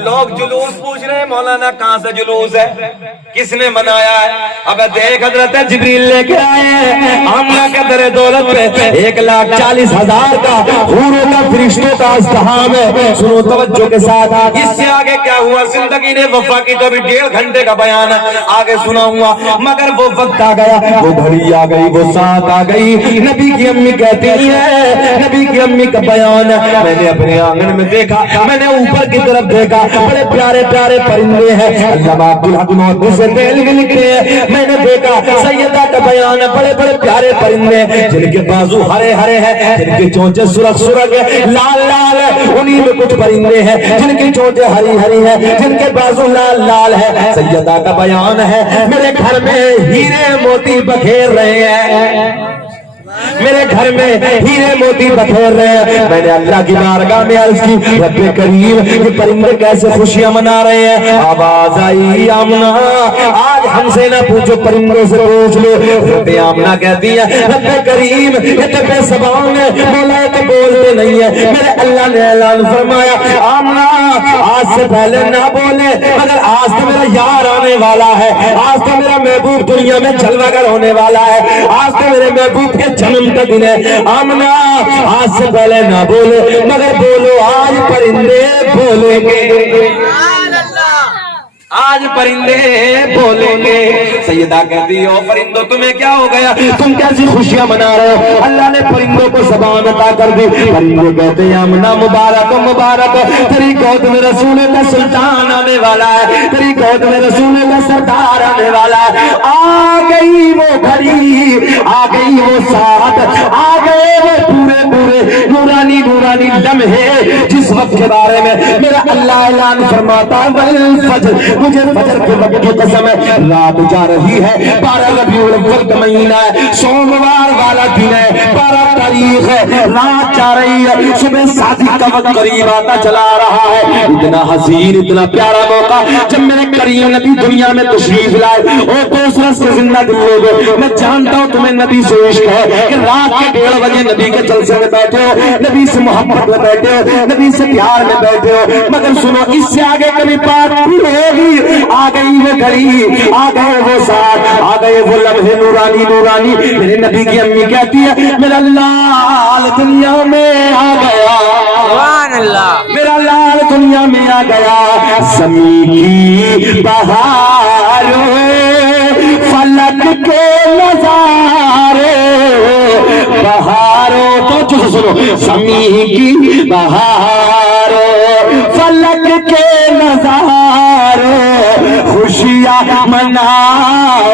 لوگ جلوس پوچھ رہے ہیں مولانا کہاں سے جلوس ہے، کس نے منایا ہے؟ اب دیکھ حضرت جبریل لے کے آئے آمنہ کے در دولت پہ 1,40,000 کا حوروں کا فرشتوں کا ازدحام ہے۔ سنو توجہ کے ساتھ، اس سے آگے کیا ہوا؟ زندگی نے وفا کی تو ابھی 1.5 گھنٹے کا بیان ہے، آگے سنا ہوا، مگر وہ وقت آ گیا، وہ گھڑی آ گئی، وہ ساتھ آ گئی۔ نبی کی امی کہتی ہے، نبی کی امی کا بیان ہے میں نے اپنے آنگن میں دیکھا، میں نے اوپر کی طرف دیکھا، بڑے پیارے پیارے پرندے ہیں، علامہ عبدالحق محدث دہلوی لکھتے ہیں میں نے دیکھا سیدہ کا بیان ہے، بڑے بڑے پیارے پرندے جن کے بازو ہرے ہرے ہیں، جن کے چونچے سرخ سرخ لال لال ہے، انہی میں کچھ پرندے ہیں جن کی چونچے ہری ہری ہیں، جن کے بازو لال لال ہے۔ سیدہ کا بیان ہے میرے گھر میں ہیرے موتی بکھیر رہے ہیں، میرے گھر میں ہیرے موتی بکھیر رہے ہیں. میں نے اللہ کی بارگاہ میں عرض کی رب کریم یہ پرندے کیسے خوشیاں منا رہے ہیں. آواز آئی آمنہ آج ہم سے نہ پوچھو پرندوں سے پوچھ لو. رب آمنہ کہتی ہے رب کریم یہ تو بے زبان ہے مولا تو بولتے نہیں ہے. میرے اللہ نے اعلان فرمایا آمنہ آج سے پہلے نہ بولے مگر آج تو میرا یار آنے والا ہے. آج تو میرا محبوب دنیا میں جلوہ گر ہونے والا ہے. آج تو میرے محبوب کے جنم کا دن ہے. آمنہ آج سے پہلے نہ بولے مگر بولو آج پرندے بولیں گے. آج پرندے بولیں گے. سیدہ کہتی ہو پرندوں تمہیں کیا ہو گیا تم کیسی خوشیاں منا رہے ہو. اللہ نے پرندوں کو زبان عطا کر دی. پرندے کہتے ہیں آمنہ مبارک مبارک تیری گود میں رسول کا سلطان آنے والا ہے. تیری گود میں رسول کا سردار آنے والا ہے. آ گئی وہ گھڑی آ گئی وہ ساتھ آ گئے وہ پورے پورے نورانی نورانی لمحے جس وقت کے بارے میں میرا اللہ اعلان فرماتا والفجر مجھے فجر کے وقت کی قسم ہے. رات جا رہی ہے 12 ربیع الاول کا مہینہ ہے سوموار والا دن ہے 12 تاریخ ہے. رات جا رہی ہے صبح صادق کا وقت قریب آتا چلا رہا ہے. اتنا حسین اتنا پیارا موقع جب میرے کریم نبی دنیا میں تشریف لائے. اور دوسرا سے زندہ دل لوگوں میں جانتا ہوں تمہیں نبی سے عشق ہے کہ رات کے 1:30 بجے نبی کے جلسے میں بیٹھے ہو نبی سے محبت میں بیٹھے ہو نبی سے پیار میں بیٹھے ہو. مگر سنو اس سے آگے کبھی بات نہیں ہوگی. آ گئی وہ گھڑی آ گئے وہ ساتھ آ گئے وہ لمحے نورانی نورانی. میرے نبی کی امی کہتی ہے میرا لال دنیا میں آ گیا. سبحان اللہ. میرا لال دنیا میں آ گیا. زمین کی بہاروں فلک کے نظارے بہاروں تو جو سنو زمین کی بہاروں فلک کے نظارے خوشیاں مناؤ